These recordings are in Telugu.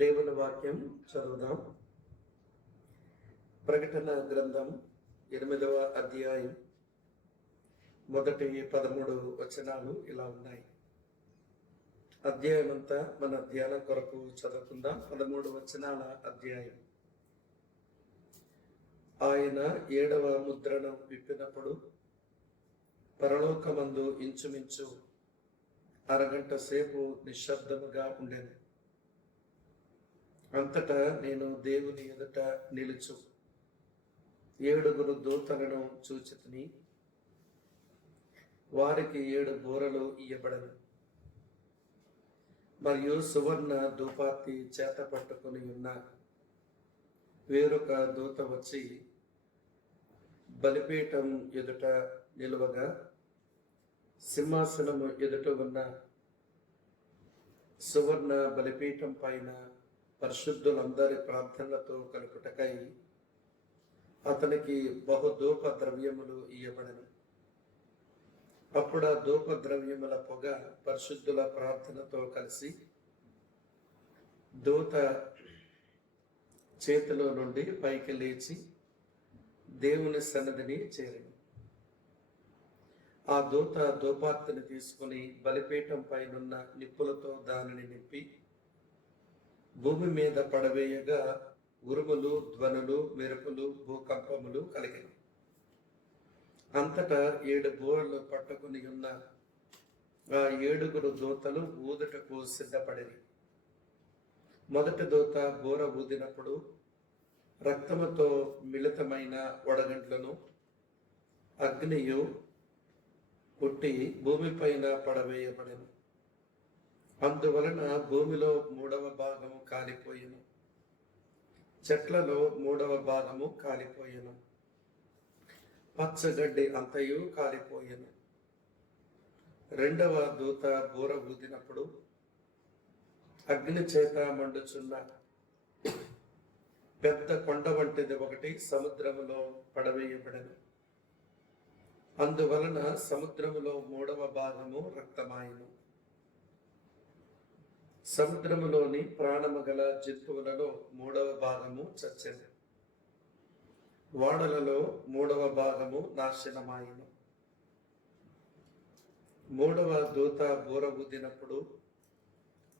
దేవుని వాక్యం చదువుదాం. ప్రకటన గ్రంథం 8వ అధ్యాయం మొదటి 13 వచనాలు ఇలా ఉన్నాయి. అధ్యాయం అంతా మన ధ్యానం కొరకు చదువుకుందాం. 13 వచనాల అధ్యాయం. ఆయన 7వ ముద్రను విప్పినప్పుడు పరలోకమందు ఇంచుమించు అరగంట సేపు నిశ్శబ్దముగా ఉండేది. అంతటా నేను దేవుని ఎదుట నిలుచు 7 దూతలను చూచితిని. వారికి 7 బూరలు ఇయ్యబడను. మరియు సువర్ణ ధూపార్తి చేత పట్టుకుని ఉన్న వేరొక దూత వచ్చి బలిపీఠం ఎదుట నిలువగా, సింహాసనము ఎదుట ఉన్న సువర్ణ బలిపీఠం పైన పరిశుద్ధులందరి ప్రార్థనలతో కలుపుటకై అతనికి బహుధూప ద్రవ్యములు ఇయ్యబడను. అప్పుడు ఆ ధూప ద్రవ్యముల పొగ పరిశుద్ధుల ప్రార్థనతో కలిసి దూత చేతిలో నుండి పైకి లేచి దేవుని సన్నిధిని చేరింది. ఆ దూత ధూపార్తిని తీసుకుని బలిపీఠం పైనున్న నిప్పులతో దానిని నింపి భూమి మీద పడవేయగా, ఉరుములు, ధ్వనులు, మెరుపులు, భూకంపములు కలిగిన. అంతటా 7 బూరలు పట్టుకుని ఉన్న ఆ 7 దూతలు ఊదుటకు సిద్ధపడిరి. మొదటి దూత బూర ఊదినప్పుడు రక్తముతో మిళితమైన వడగండ్లను అగ్నియు పుట్టి భూమిపైన పడవేయబడెను. అందువలన భూమిలో 3వ భాగము కాలిపోయెను, చెట్లలో 3వ భాగము కాలిపోయెను, పచ్చగడ్డి అంతయు కాలిపోయెను. 2వ దూత బూర ఊదినప్పుడు అగ్ని చేత మండుచున్న పెద్ద కొండ వంటిది ఒకటి సముద్రములో పడవేయబడెను. అందువలన సముద్రములో 3వ భాగము రక్తమాయెను. సముద్రములోని ప్రాణము గల జంతువులలో 3వ భాగము చచ్చెను. ఓడలలో 3వ భాగము నాశనమాయెను. 3వ దూత బూర ఊదినప్పుడు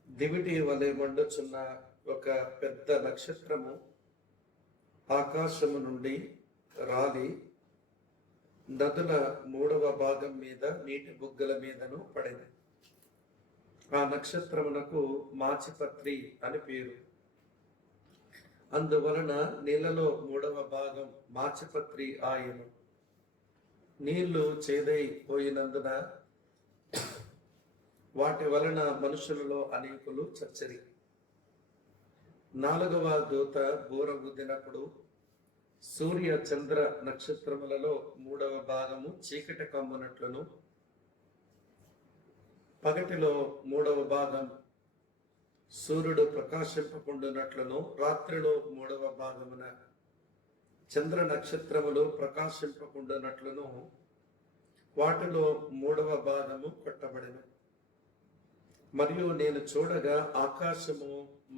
దివిటి వలె మండుచున్న ఒక పెద్ద నక్షత్రము ఆకాశము నుండి రాలి నదుల 3వ భాగం మీద నీటి బుగ్గల మీదను పడింది. ఆ నక్షత్రమునకు మాచిపత్రి అని పేరు. అందువలన నీళ్లలో 3వ భాగం మాచిపత్రి ఆయను. నీళ్లు చేదై పోయినందున వాటి వలన మనుషులలో అనేకులు చచ్చరి. 4వ దూత బూర ఊదినప్పుడు సూర్య చంద్ర నక్షత్రములలో 3వ భాగము చీకటి కమ్మునట్లును, పగటిలో 3వ భాగం సూర్యుడు ప్రకాశింపకుండునట్లును, రాత్రిలో 3వ భాగమున చంద్ర నక్షత్రములు ప్రకాశింపకుండునట్లును వాటిలో 3వ భాగము కొట్టబడెను. మరియు నేను చూడగా ఆకాశము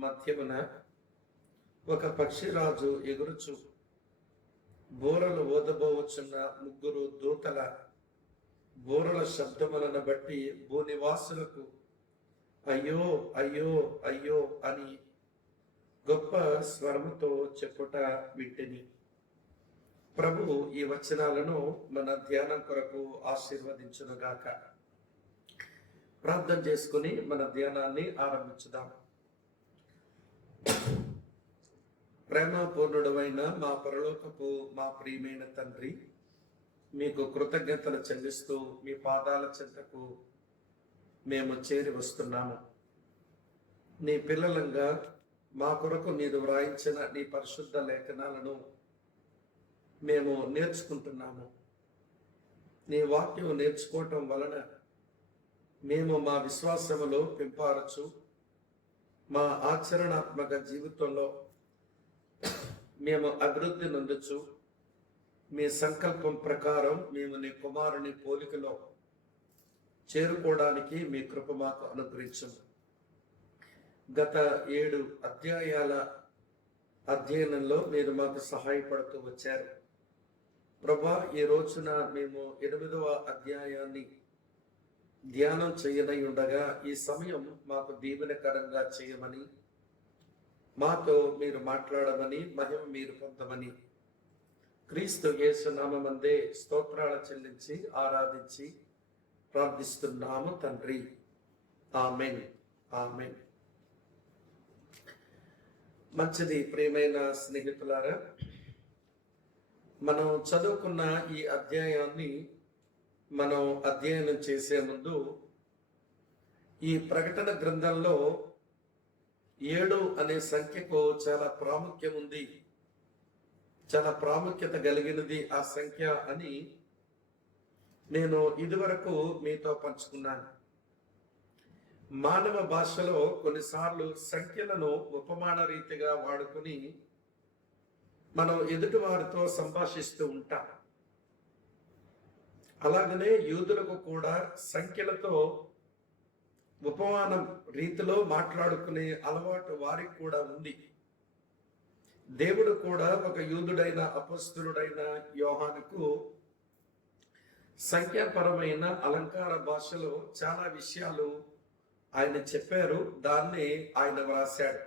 మధ్యమున ఒక పక్షిరాజు ఎగురుచు బూరలు ఊదబోవచ్చున్న 3 దూతల బూరల శబ్దములను బట్టి భూనివాసులకు అయ్యో అయ్యో అయ్యో అని గొప్ప స్వరముతో చెప్పుట వింటిని. ప్రభు ఈ వచనాలను మన ధ్యానం కొరకు ఆశీర్వదించునుగాక. ప్రార్థన చేసుకుని మన ధ్యానాన్ని ఆరంభించుదాం. ప్రేమపూర్ణుడైన మా పరలోకపు మా ప్రియమైన తండ్రి, మీకు కృతజ్ఞతలు చెల్లిస్తూ మీ పాదాల చెంతకు మేము చేరి వస్తున్నాము. నీ పిల్లలంగా మా కొరకు నీవు వ్రాయించిన నీ పరిశుద్ధ లేఖనాలను మేము నేర్చుకుంటున్నాము. నీ వాక్యం నేర్చుకోవటం వలన మేము మా విశ్వాసములో పెంపారచు, మా ఆచరణాత్మక జీవితంలో మేము అభివృద్ధి నొందొచ్చు. మీ సంకల్పం ప్రకారం మేము నీ కుమారుని పోలికలో చేరుకోవడానికి మీ కృప మాకు అనుగ్రహించము. గత 7 అధ్యాయాల అధ్యయనంలో మీరు మాకు సహాయపడుతూ వచ్చారు. ప్రభా, ఈ రోజున మేము 8వ అధ్యాయాన్ని ధ్యానం చేయనై ఉండగా ఈ సమయం మాకు దీవెనకరంగా చేయమని, మాతో మీరు మాట్లాడమని, మహిమ మీరు పొందమని క్రీస్తు యేసు నామమందే స్తోత్రాలు చెల్లించి ఆరాధించి ప్రార్థిస్తున్నాము తండ్రి. Amen, amen. మంచిది. ప్రియమైన స్నేహితులారా, మనం చదువుకున్న ఈ అధ్యాయాన్ని మనం అధ్యయనం చేసే ముందు ఈ ప్రకటన గ్రంథంలో 7 అనే సంఖ్యకు చాలా ప్రాముఖ్యం ఉంది, చాలా ప్రాముఖ్యత కలిగినది ఆ సంఖ్య అని నేను ఇదివరకు మీతో పంచుకున్నాను. మానవ భాషలో కొన్నిసార్లు సంఖ్యలను ఉపమాన రీతిగా వాడుకుని మనం ఎదుటి వారితో సంభాషిస్తూ ఉంటాం. అలాగనే యూదులకు కూడా సంఖ్యలతో ఉపమానం రీతిలో మాట్లాడుకునే అలవాటు వారికి కూడా ఉంది. దేవుడు కూడా ఒక యూదుడైన అపొస్తలుడైన యోహానుకు సంఖ్యాపరమైన అలంకార భాషలో చాలా విషయాలు ఆయన చెప్పారు, దాన్ని ఆయన వ్రాశాడు.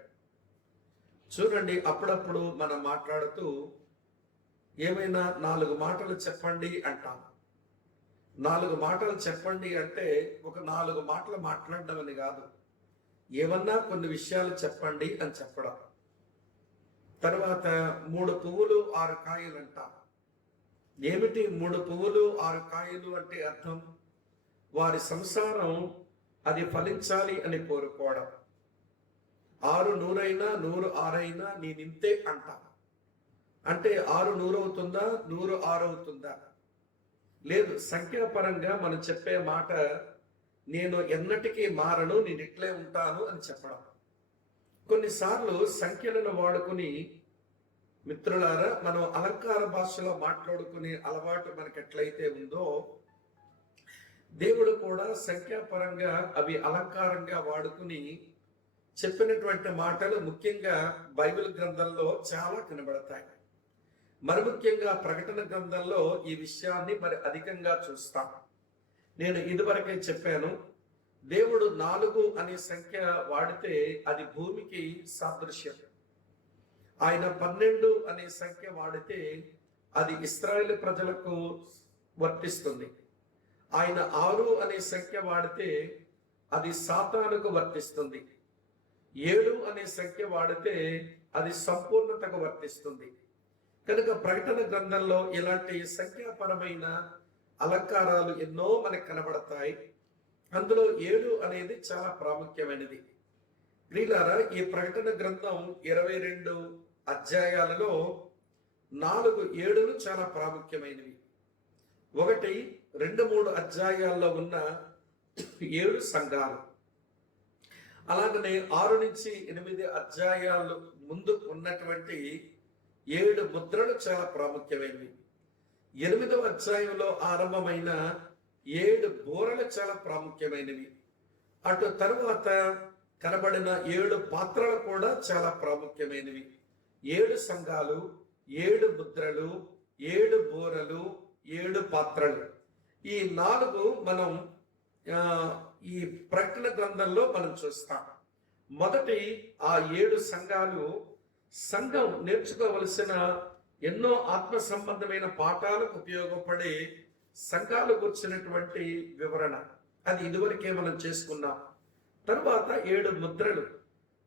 చూడండి, అప్పుడప్పుడు మనం మాట్లాడుతూ ఏమైనా 4 మాటలు చెప్పండి అంటాం. 4 మాటలు చెప్పండి అంటే ఒక 4 మాటలు మాట్లాడడం అని కాదు, ఏమన్నా కొన్ని విషయాలు చెప్పండి అని చెప్పడం. తర్వాత 3 పువ్వులు 6 కాయలు అంటాం. ఏమిటి 3 పువ్వులు 6 కాయలు అంటే అర్థం? వారి సంసారం అది ఫలించాలి అని కోరుకోవడం. 6 100 100 6 నేనింతే అంటా. అంటే 6 100 అవుతుందా, 100 6 అవుతుందా? లేదు. సంఖ్యాపరంగా మనం చెప్పే మాట, నేను ఎన్నటికీ మారను, నేను ఇట్లే ఉంటాను అని చెప్పడం. కొన్నిసార్లు సంఖ్యలను వాడుకుని మిత్రులారా, మనం అలంకార భాషలో మాట్లాడుకునే అలవాటు మనకి ఎట్లయితే ఉందో, దేవుడు కూడా సంఖ్యాపరంగా అవి అలంకారంగా వాడుకుని చెప్పినటువంటి మాటలు ముఖ్యంగా బైబిల్ గ్రంథంలో చాలా కనబడతాయి. మరి ముఖ్యంగా ప్రకటన గ్రంథంలో ఈ విషయాన్ని మరి అధికంగా చూస్తాం. నేను ఇదివరకే చెప్పాను, దేవుడు 4 అనే సంఖ్య వాడితే అది భూమికి సాదృశ్యం. ఆయన 12 అనే సంఖ్య వాడితే అది ఇశ్రాయేలు ప్రజలకు వర్తిస్తుంది. ఆయన 6 అనే సంఖ్య వాడితే అది సాతానుకు వర్తిస్తుంది. 7 అనే సంఖ్య వాడితే అది సంపూర్ణతకు వర్తిస్తుంది. కనుక ప్రకటన గ్రంథంలో ఇలాంటి సంఖ్యాపరమైన అలంకారాలు ఎన్నో మనకు కనబడతాయి. అందులో 7 అనేది చాలా ప్రాముఖ్యమైనది. ప్రియులారా, ఈ ప్రకటన గ్రంథం 22 అధ్యాయాలలో 4 7లు చాలా ప్రాముఖ్యమైనవి. 1 2 3 అధ్యాయాల్లో ఉన్న 7 సంఘాలు, అలాగనే 6 నుంచి 8 అధ్యాయాలు ముందు ఉన్నటువంటి 7 ముద్రలు చాలా ప్రాముఖ్యమైనవి. 8వ అధ్యాయంలో ఆరంభమైన 7 బూరలు చాలా ప్రాముఖ్యమైనవి. అటు తరువాత కనబడిన 7 పాత్రలు కూడా చాలా ప్రాముఖ్యమైనవి. 7 సంఘాలు, 7 ముద్రలు, 7 బూరలు, 7 పాత్రలు, ఈ 4 మనం ఈ ప్రకటన గ్రంథంలో మనం చూస్తాం. మొదటి ఆ 7 సంఘాలు, సంఘం నేర్చుకోవలసిన ఎన్నో ఆత్మ సంబంధమైన పాఠాలకు ఉపయోగపడే సంఘాలు గురించినటువంటి వివరణ, అది ఇదివరకే మనం చేసుకున్నాం. తర్వాత 7 ముద్రలు,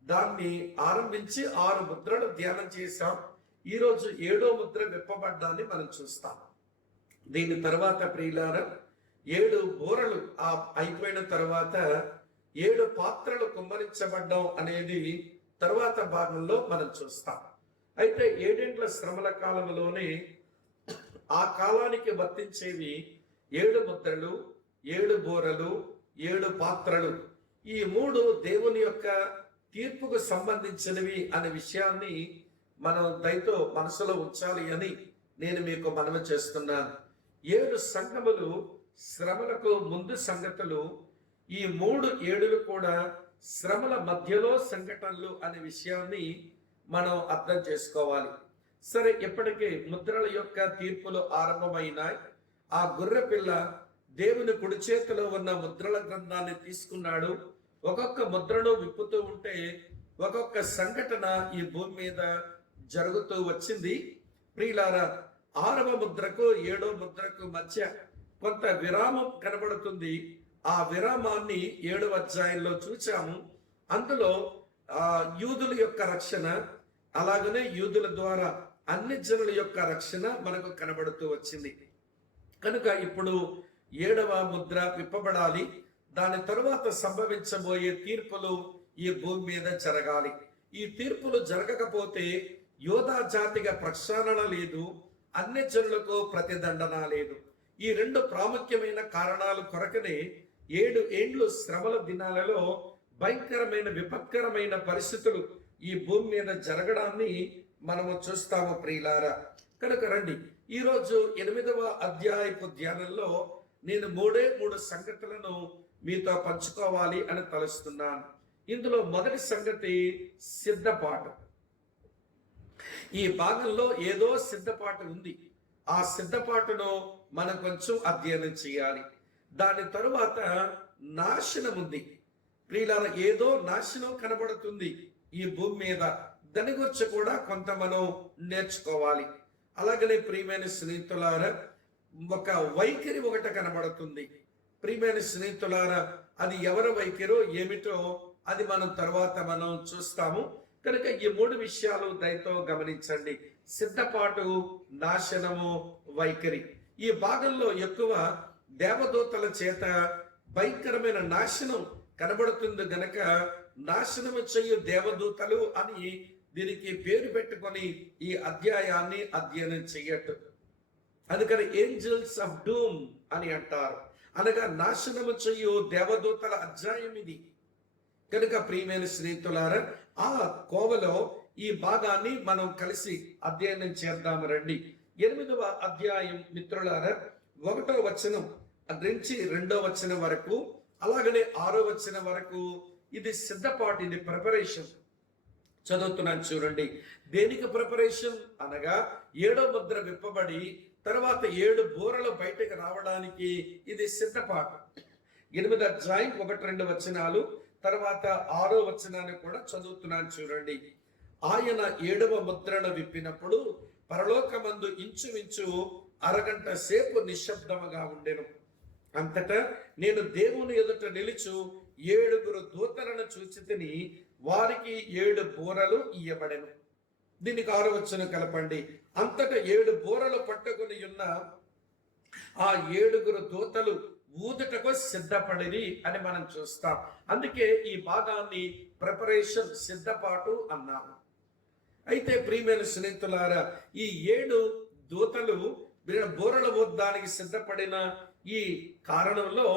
దాన్ని ఆరంభించి 6 ముద్రలు ధ్యానం చేశాం. ఈరోజు 7వ ముద్ర విప్పబడ్డాన్ని మనం చూస్తాం. దీని తర్వాత ప్రియులారా, 7 బూరలు అయిపోయిన తర్వాత 7 పాత్రలు కుమ్మరించబడ్డం అనేది తర్వాత భాగంలో మనం చూస్తాం. అయితే 7 శ్రమల కాలంలోనే ఆ కాలానికి వర్తించేవి 7 ముద్రలు, 7 బూరలు, 7 పాత్రలు. ఈ 3 దేవుని యొక్క తీర్పుకు సంబంధించినవి అనే విషయాన్ని మనం దయతో మనసులో ఉంచాలి అని నేను మీకు మనవి చేస్తున్నాను. 7 సంఘములు శ్రమలకు ముందు సంగతులు. ఈ 3 7లు కూడా శ్రమల మధ్యలో సంఘటనలు అనే విషయాన్ని మనం అర్థం చేసుకోవాలి. సరే, ఇప్పటికీ ముద్రల యొక్క తీర్పులు ఆరంభమైనాయి. ఆ గొర్రె పిల్ల దేవుని కుడి చేతిలో ఉన్న ముద్రల గ్రంథాన్ని తీసుకున్నాడు. ఒక్కొక్క ముద్రను విప్పుతూ ఉంటే ఒక్కొక్క సంఘటన ఈ భూమి మీద జరుగుతూ వచ్చింది. ప్రియులారా, 6వ ముద్రకు 7వ ముద్రకు మధ్య కొంత విరామం కనబడుతుంది. ఆ విరామాన్ని 7వ అధ్యాయంలో చూచాము. అందులో యూదుల యొక్క రక్షణ, అలాగనే యూదుల ద్వారా అన్ని జనుల యొక్క రక్షణ మనకు కనబడుతూ వచ్చింది. కనుక ఇప్పుడు 7వ ముద్ర విప్పబడాలి. దాని తరువాత సంభవించబోయే తీర్పులు ఈ భూమి మీద జరగాలి. ఈ తీర్పులు జరగకపోతే యోధా జాతిగా ప్రక్షాళన లేదు, అన్ని జనులకు ప్రతిదండన లేదు. ఈ 2 ప్రాముఖ్యమైన కారణాలు కొరకనే 7 ఏండ్లు శ్రమల దినాలలో భయంకరమైన విపత్కరమైన పరిస్థితులు ఈ భూమి మీద జరగడాన్ని మనము చూస్తాము ప్రియులారా. కనుక రండి, ఈరోజు 8వ అధ్యాయపు ధ్యానంలో నేను 3 సంగతులను మీతో పంచుకోవాలి అని తలుస్తున్నాను. ఇందులో మొదటి సంగతి సిద్ధపాటు. ఈ భాగంలో ఏదో సిద్ధపాటు ఉంది. ఆ సిద్ధపాటును మనం కొంచెం అధ్యయనం చేయాలి. దాని తరువాత నాశనం ఉంది. ప్రియులారా, ఏదో నాశనం కనబడుతుంది ఈ భూమి మీద. దాని గురించి కూడా కొంత మనం నేర్చుకోవాలి. అలాగనే ప్రియమైన స్నేహితులారా, ఒక వైఖరి ఒకటి కనబడుతుంది. ప్రియమైన స్నేహితులారా, అది ఎవరి వైఖరో ఏమిటో అది మనం తర్వాత మనం చూస్తాము. కనుక ఈ 3 విషయాలు దయతో గమనించండి. సిద్ధపాటు, నాశనము, వైఖరి. ఈ భాగంలో ఎక్కువ దేవదూతల చేత భయంకరమైన నాశనం కనబడుతుంది గనక నాశనము చేయు దేవదూతలు అని దీనికి పేరు పెట్టుకొని ఈ అధ్యాయాన్ని అధ్యయనం చెయ్యట్టు. అందుకని ఏంజల్స్ ఆఫ్ డూమ్ అని అంటారు. అనగా నాశనము చేయు దేవదూతల అధ్యాయం ఇది. కనుక ప్రియమైన స్నేహితులారా, ఆ కోవలో ఈ భాగాన్ని మనం కలిసి అధ్యయనం చేద్దాము రండి. 8వ అధ్యాయం మిత్రులారా, 1వ వచనం నుంచి 2వ వచనం వరకు, అలాగనే 6వ వచనం వరకు ఇది సిద్ధపాటు, ఇది ప్రిపరేషన్. చదువుతున్నాను చూడండి. దేనికి ప్రిపరేషన్ అనగా 7వ ముద్ర విప్పబడి తర్వాత 7 బూరలు బయటకు రావడానికి ఇది సిద్ధపాటు. 8వ అధ్యాయం 1-2 వచనాలు, తర్వాత 6వ వచనాన్ని కూడా చదువుతున్నాను చూడండి. ఆయన 7వ ముద్రను విప్పినప్పుడు పరలోకమందు ఇంచుమించు అరగంట సేపు నిశ్శబ్దముగా ఉండెను. అంతటా నేను దేవుని ఎదుట నిలుచు 7 దూతలను చూచితిని. వారికి 7 బూరలు ఇయ్యబడెను. దీనికి 6వ వచనం కలపండి. అంతటా 7 బూరలు పట్టుకుని ఉన్న ఆ 7 దూతలు ఊదుటకు సిద్ధపడిరి అని మనం చూస్తాం. అందుకే ఈ భాగాన్ని ప్రిపరేషన్, సిద్ధపాటు అన్నాము. అయితే ప్రియమైన స్నేహితులారా, ఈ 7 దూతలు బూరల ఊదడానికి సిద్ధపడిన ఈ కారణంలో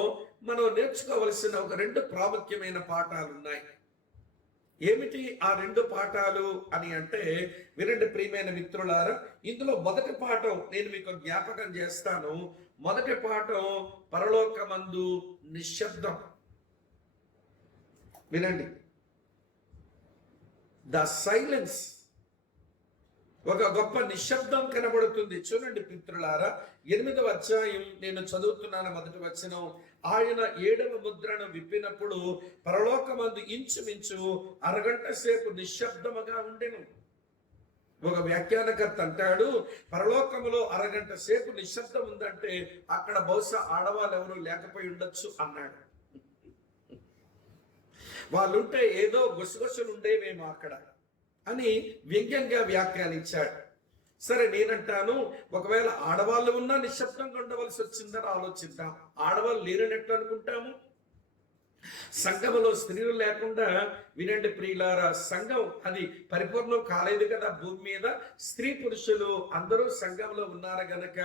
మనం నేర్చుకోవలసిన ఒక 2 ప్రాముఖ్యమైన పాఠాలు ఉన్నాయి. ఏమిటి ఆ 2 పాఠాలు అని అంటే, వినండి ప్రియమైన మిత్రులారా. ఇందులో మొదటి పాఠం నేను మీకు జ్ఞాపకం చేస్తాను. మొదటి పాఠం పరలోకమందు నిశ్శబ్దం. వినండి, ద సైలెన్స్. ఒక గొప్ప నిశ్శబ్దం కనబడుతుంది. చూడండి మిత్రులారా, 8వ అధ్యాయం నేను చదువుతున్నాను. మొదటి వచనం, ఆయన 7వ ముద్రను విప్పినప్పుడు పరలోకమందు ఇంచుమించు అరగంట సేపు నిశ్శబ్దముగా ఉండెను. ఒక వ్యాఖ్యానకర్త అంటాడు, పరలోకములో అరగంట సేపు నిశ్శబ్దం ఉందంటే అక్కడ బహుశా ఆడవాళ్ళు ఎవరు లేకపోయి ఉండొచ్చు అన్నాడు. వాళ్ళుంటే ఏదో గుసగుసలు ఉండేవేమో అక్కడ అని వ్యంగ్యంగా వ్యాఖ్యానించాడు. సరే, నేనంటాను, ఒకవేళ ఆడవాళ్ళు ఉన్నా నిశ్శబ్దంగా ఉండవలసి వచ్చిందని ఆలోచిద్దాం. ఆడవాళ్ళు లేరనట్టు అనుకుంటాము. సంఘములో స్త్రీలు లేకుండా, వినండి ప్రియులారా, సంఘం అది పరిపూర్ణం కాలేదు కదా భూమి మీద. స్త్రీ పురుషులు అందరూ సంఘంలో ఉన్నారు గనక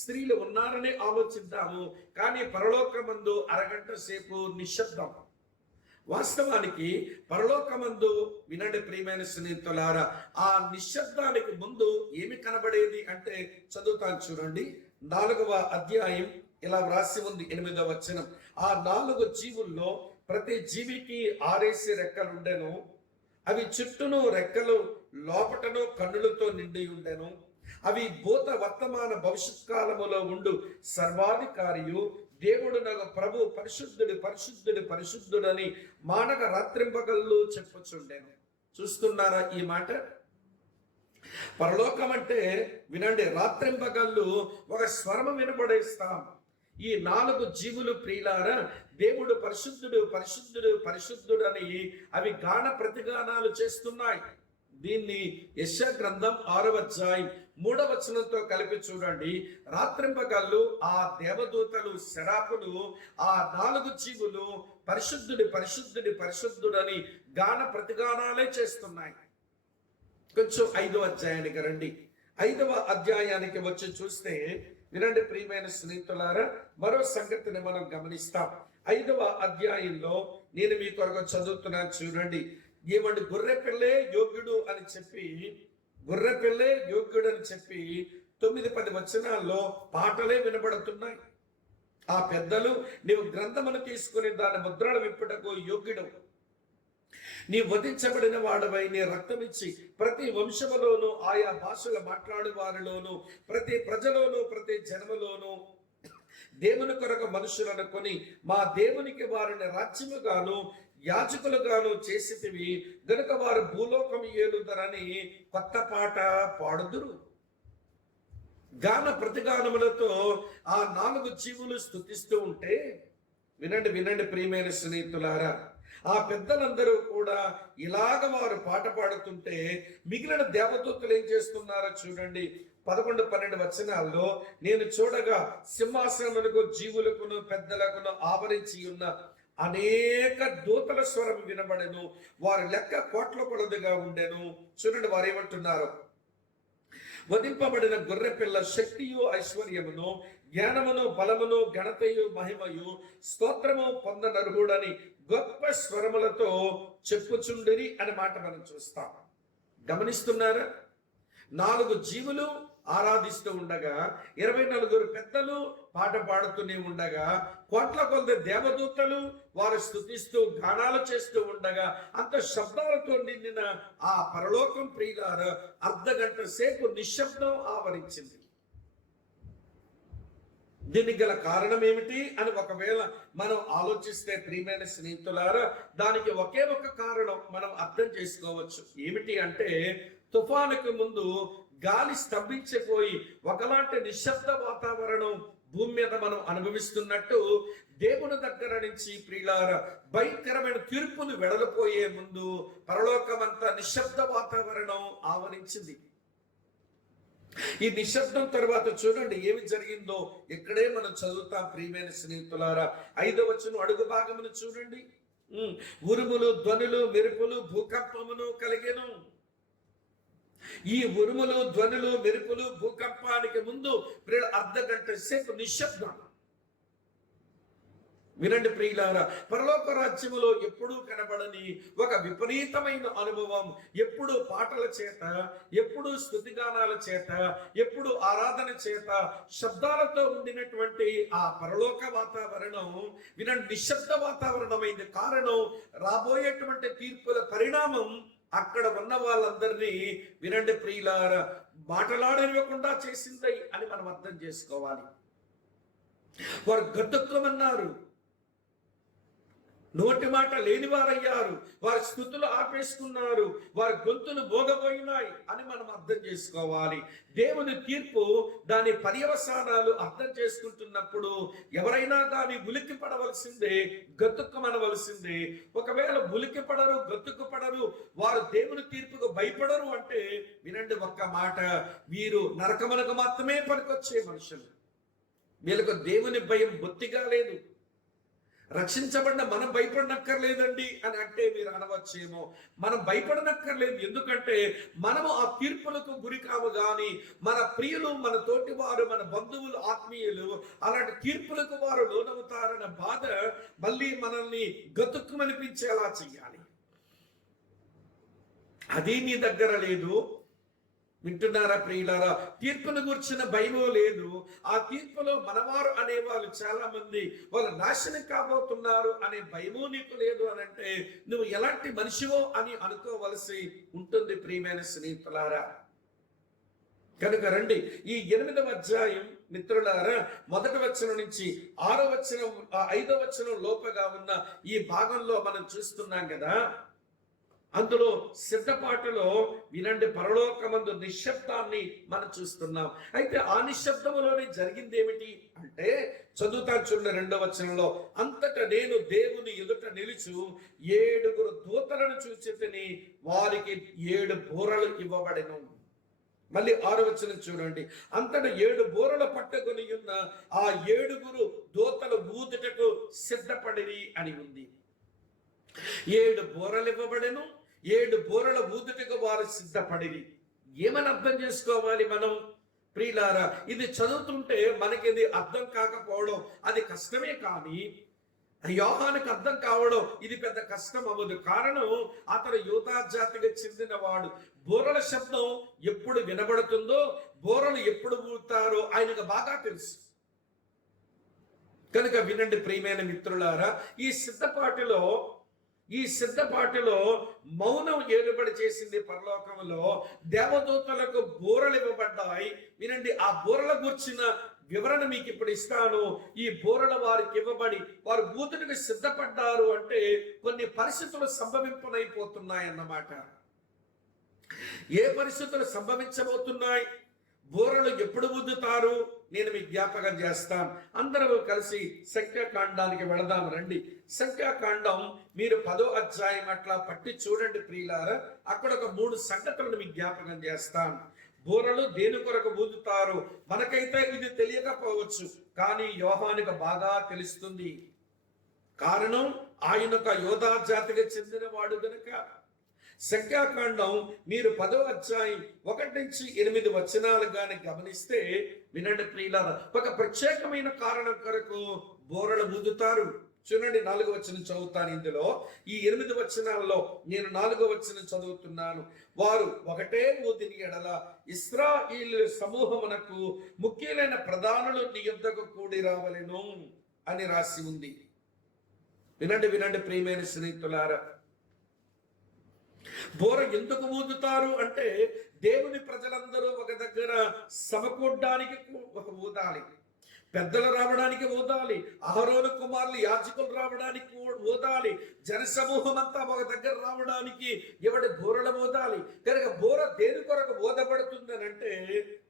స్త్రీలు ఉన్నారని ఆలోచిద్దాము. కానీ పరలోకమందు అరగంట సేపు నిశ్శబ్దం. వాస్తవానికి పరలోకమందు, వినండి ప్రియమైన స్నేహితులారా, ఆ నిశ్శబ్దానికి ముందు ఏమి కనబడేది అంటే, చదువుతాను చూడండి. 4వ అధ్యాయం ఇలా వ్రాసి ఉంది, 8వ వచనం. ఆ 4 జీవుల్లో ప్రతి జీవికి 6 రెక్కలుండెను. అవి చుట్టూను రెక్కలు, లోపటను కన్నులతో నిండి ఉండెను. అవి భూత వర్తమాన భవిష్యత్ కాలములో ఉండు సర్వాధికారియు దేవుడు నగ ప్రభు పరిశుద్ధుడు పరిశుద్ధుడు పరిశుద్ధుడని మానక రాత్రింపగళ్ళు చెప్పుచుండెను. చూస్తున్నారా ఈ మాట? పరలోకం అంటే వినండి, రాత్రింపగళ్ళు ఒక స్వరము వినపడేస్తాం. ఈ 4 జీవులు ప్రియులారా, దేవుడు పరిశుద్ధుడు పరిశుద్ధుడు పరిశుద్ధుడు అని అవి గాన ప్రతిగానాలు చేస్తున్నాయి. దీన్ని యెషయా గ్రంథం 6వ అధ్యాయం 3వ వచనంతో కలిపి చూడండి. రాత్రింపగళ్ళు ఆ దేవదూతలు శరాపులు ఆ 4 జీవులు పరిశుద్ధుడి పరిశుద్ధుడి పరిశుద్ధుడని గాన ప్రతిగానాలే చేస్తున్నాయి. కొంచెం 5వ అధ్యాయానికి రండి. 5వ అధ్యాయానికి వచ్చి చూస్తే వినండి ప్రియమైన స్నేహితులారా, మరో సంగతిని మనం గమనిస్తాం. 5వ అధ్యాయంలో నేను మీ కొరకు చదువుతున్నాను చూడండి. ఏమండి, గొర్రెపిల్లే యోగ్యుడు అని చెప్పి, గొర్రెపిల్లే యోగ్యుడు అని చెప్పి 9-10 వచనాల్లో పాటలే వినబడుతున్నాయి. ఆ పెద్దలు, నీవు గ్రంథమును తీసుకుని దాని ముద్రలు విప్పుటకు యోగ్యుడు, నీ వధించబడిన వాడవై నీ రక్తమిచ్చి ప్రతి వంశములోను ఆయా భాషలు మాట్లాడు వారిలోను ప్రతి ప్రజలోను ప్రతి జన్మలోను దేవుని కొరకు మనుషులను కొని మా దేవునికి వారిని రాజ్యముగాను యాజకులుగాను చేసితివి గనుక వారు భూలోకం ఏలుదరని కొత్త పాట పాడుదురు. గాన ప్రతిగానములతో ఆ 4 జీవులు స్తుతిస్తూ ఉంటే వినండి వినండి ప్రియమైన స్నేహితులారా, ఆ పెద్దలందరూ కూడా ఇలాగ వారు పాట పాడుతుంటే మిగిలిన దేవదూతలు ఏం చేస్తున్నారో చూడండి. 11-12 వచనాల్లో, నేను చూడగా సింహాసనములకు జీవులకును పెద్దలకును ఆవరించి ఉన్న అనేక దూతల స్వరం వినబడెను. వారి లెక్క కోట్ల కొలదిగా ఉండెను. చూడండి వారు ఏమంటున్నారు. వధింపబడిన గొర్రెపిల్ల శక్తియు ఐశ్వర్యమును జ్ఞానమును బలమును ఘనతయు మహిమయు స్తోత్రము పొందనర్హుడని గొప్ప స్వరములతో చెప్పుచుండిరి అనే మాట మనం చూస్తాం. గమనిస్తున్నారా? 4 జీవులు ఆరాధిస్తూ ఉండగా 24 పెద్దలు పాట పాడుతూనే ఉండగా కోట్ల కొలది దేవదూతలు వారు స్తుతిస్తూ గానాలు చేస్తూ ఉండగా అంత శబ్దాలతో నిండిన ఆ పరలోకం ప్రియులారా అర్ధగంట సేపు నిశ్శబ్దం ఆవరించింది. దీనికి గల కారణం ఏమిటి అని ఒకవేళ మనం ఆలోచిస్తే ప్రియమైన స్నేహితులారా, దానికి ఒకే ఒక కారణం మనం అర్థం చేసుకోవచ్చు. ఏమిటి అంటే, తుఫానుకు ముందు గాలి స్తంభించిపోయి ఒకలాంటి నిశ్శబ్ద వాతావరణం భూమి మీద మనం అనుభవిస్తున్నట్టు దేవుని దగ్గర నుంచి ప్రియులారా భయంకరమైన తీర్పులు వెడలిపోయే ముందు పరలోకమంతా నిశ్శబ్ద వాతావరణం ఆవరించింది. ఈ నిశ్శబ్దం తర్వాత చూడండి ఏమి జరిగిందో ఇక్కడే మనం చదువుతాం ప్రియమైన స్నేహితులారా. 5వ వచనం అడుగు భాగమును చూడండి. ఉరుములు ధ్వనులు మెరుపులు భూకంపమును కలిగెను. ఈ ఉరుములు ధ్వనులు మెరుపులు భూకంపానికి ముందు అర్ధగంట సేపు నిశ్శబ్దం. వినండి ప్రియులారా, పరలోక రాజ్యములో ఎప్పుడూ కనబడని ఒక విపరీతమైన అనుభవం. ఎప్పుడు పాటల చేత, ఎప్పుడు స్తుతిగానాల చేత, ఎప్పుడు ఆరాధన చేత శబ్దాలతో ఉండినటువంటి ఆ పరలోక వాతావరణం వినండి నిశ్శబ్ద వాతావరణమైంది. కారణం రాబోయేటువంటి తీర్పుల పరిణామం అక్కడ ఉన్న వాళ్ళందరినీ వినండి ప్రియులారా మాటలాడనివ్వకుండా చేసింది అని మనం అర్థం చేసుకోవాలి. వారు గద్దుక్కమన్నారు, నోటి మాట లేని వారయ్యారు, వారి స్తుతులు ఆపేసుకున్నారు, వారి గొంతులు మోగపోయినాయి అని మనం అర్థం చేసుకోవాలి. దేవుని తీర్పు దాని పర్యవసానాలు అర్థం చేసుకుంటున్నప్పుడు ఎవరైనా దాని ఉలిక్కి పడవలసిందే, గతుక్కుమనవలసిందే. ఒకవేళ ఉలిక్కి పడరు, గతుక్కు పడరు, వారు దేవుని తీర్పుకు భయపడరు అంటే వినండి ఒక్క మాట, వీరు నరకమునకు మాత్రమే పనికొచ్చే మనుషులు. వీళ్ళకు దేవుని భయం బొత్తిగా లేదు. రక్షించబడిన మనం భయపడనక్కర్లేదండి అని అంటే మీరు అనవచ్చేమో. మనం భయపడనక్కర్లేదు, ఎందుకంటే మనము ఆ తీర్పులకు గురి కావు. కానీ మన ప్రియులు, మన తోటి వారు, మన బంధువులు, ఆత్మీయులు అలాంటి తీర్పులకు వారు లోనవుతారన్న బాధ మళ్ళీ మనల్ని గతుక్కుమనిపించేలా చెయ్యాలి. అది నీ దగ్గర లేదు. వింటున్నారా ప్రియులారా? తీర్పును గురించిన భయమో లేదు. ఆ తీర్పులో మనవారు అనేవాళ్ళు చాలా మంది వాళ్ళు నాశనం కాబోతున్నారు అనే భయమో నీకు లేదు అని అంటే నువ్వు ఎలాంటి మనిషివో అని అనుకోవలసి ఉంటుంది ప్రియమైన స్నేహితులారా. కనుక రండి, ఈ 8వ అధ్యాయం మిత్రులారా, 1వ వచనం నుంచి 6వ వచనం 5వ వచనం లోపగా ఉన్న ఈ భాగంలో మనం చూస్తున్నాం కదా. అందులో సిద్ధపాటులో వినండి, పరలోకమందు నిశ్శబ్దాన్ని మనం చూస్తున్నాం. అయితే ఆ నిశ్శబ్దములోనే జరిగింది ఏమిటి అంటే, చదువుతాను చూడండి 2వ వచనంలో, అంతటా నేను దేవుని ఎదుట నిలుచు 7 దూతలను చూచితిని, వారికి 7 బూరలు ఇవ్వబడెను. మళ్ళీ 6వ వచనం చూడండి, అంతటా 7 బూరలు పట్టుకొని ఉన్న ఆ 7 దూతలు ఊదుటకు సిద్ధపడిరి అని ఉంది. 7 బూరలు ఇవ్వబడెను, 7 బూరల ఊదుటకు వారు సిద్ధపడిరి. ఏమని అర్థం చేసుకోవాలి మనం ప్రియులారా? ఇది చదువుతుంటే మనకి ఇది అర్థం కాకపోవడం అది కష్టమే, కానీ యోహానుకు అర్థం కావడం ఇది పెద్ద కష్టం అవ్వదు. కారణం, అతను యూదా జాతికి చెందినవాడు. బూరల శబ్దం ఎప్పుడు వినబడుతుందో, బూరలు ఎప్పుడు ఊతారో ఆయనకు బాగా తెలుసు. కనుక వినండి ప్రియమైన మిత్రులారా, ఈ సిద్ధపాటులో మౌనం ఏలుబడి చేసింది పరలోకంలో. దేవదూతలకు బూరలు ఇవ్వబడ్డాయి. వినండి, ఆ బూరల గుర్చిన వివరణ మీకు ఇప్పుడు ఇస్తాను. ఈ బూరల వారికి ఇవ్వబడి వారు ఊదుటకు సిద్ధపడ్డారు అంటే కొన్ని పరిస్థితులు సంభవింపనైపోతున్నాయి అన్నమాట. ఏ పరిస్థితులు సంభవించబోతున్నాయి, బూరలు ఎప్పుడు ఊదుతారు, నేను మీకు జ్ఞాపకం చేస్తాను. అందరూ కలిసి సంఖ్యాకాండానికి వెళదాం రండి. సంఖ్యాకాండం మీరు 10వ అధ్యాయం అట్లా పట్టి చూడండి ప్రియులారా. అక్కడ ఒక 3 సంగతులను మీకు జ్ఞాపకం చేస్తాను. బూరలు దేని కొరకు ఊదుతారు మనకైతే ఇది తెలియకపోవచ్చు, కానీ యోహానుకు బాగా తెలుస్తుంది. కారణం, ఆయన ఒక యోధా జాతికి చెందిన వాడు గనుక. సంఖ్యాకాండం మీరు 10వ అధ్యాయం 1 నుంచి 8 వచనాలు గాని గమనిస్తే వినండి ప్రియులారా, ఒక ప్రత్యేకమైన కారణం కొరకు బూరలు ఊదుతారు. చూడండి, 4వ వచనం చదువుతాను. ఇందులో ఈ 8 వచనాల్లో నేను 4వ వచనం చదువుతున్నాను. వారు ఒకటే ఊదిని ఎడల ఇశ్రాయేలు సమూహమునకు ముఖ్యులైన ప్రధానులు నీ యొద్దకు కూడి రావలెను అని రాసి ఉంది. వినండి ప్రియమైన స్నేహితులారా, బోర ఎందుకు ఊదుతారు అంటే దేవుని ప్రజలందరూ ఒక దగ్గర సమకూడడానికి ఒక ఊదాలి, పెద్దలు రావడానికి ఊదాలి, అహరోను కుమారులు యాజకులు రావడానికి ఊదాలి, జనసమూహం అంతా ఒక దగ్గర రావడానికి ఎవడి బోరలు ఊదాలి. కనుక బోర దేని కొరకు ఊదబడుతుందని అంటే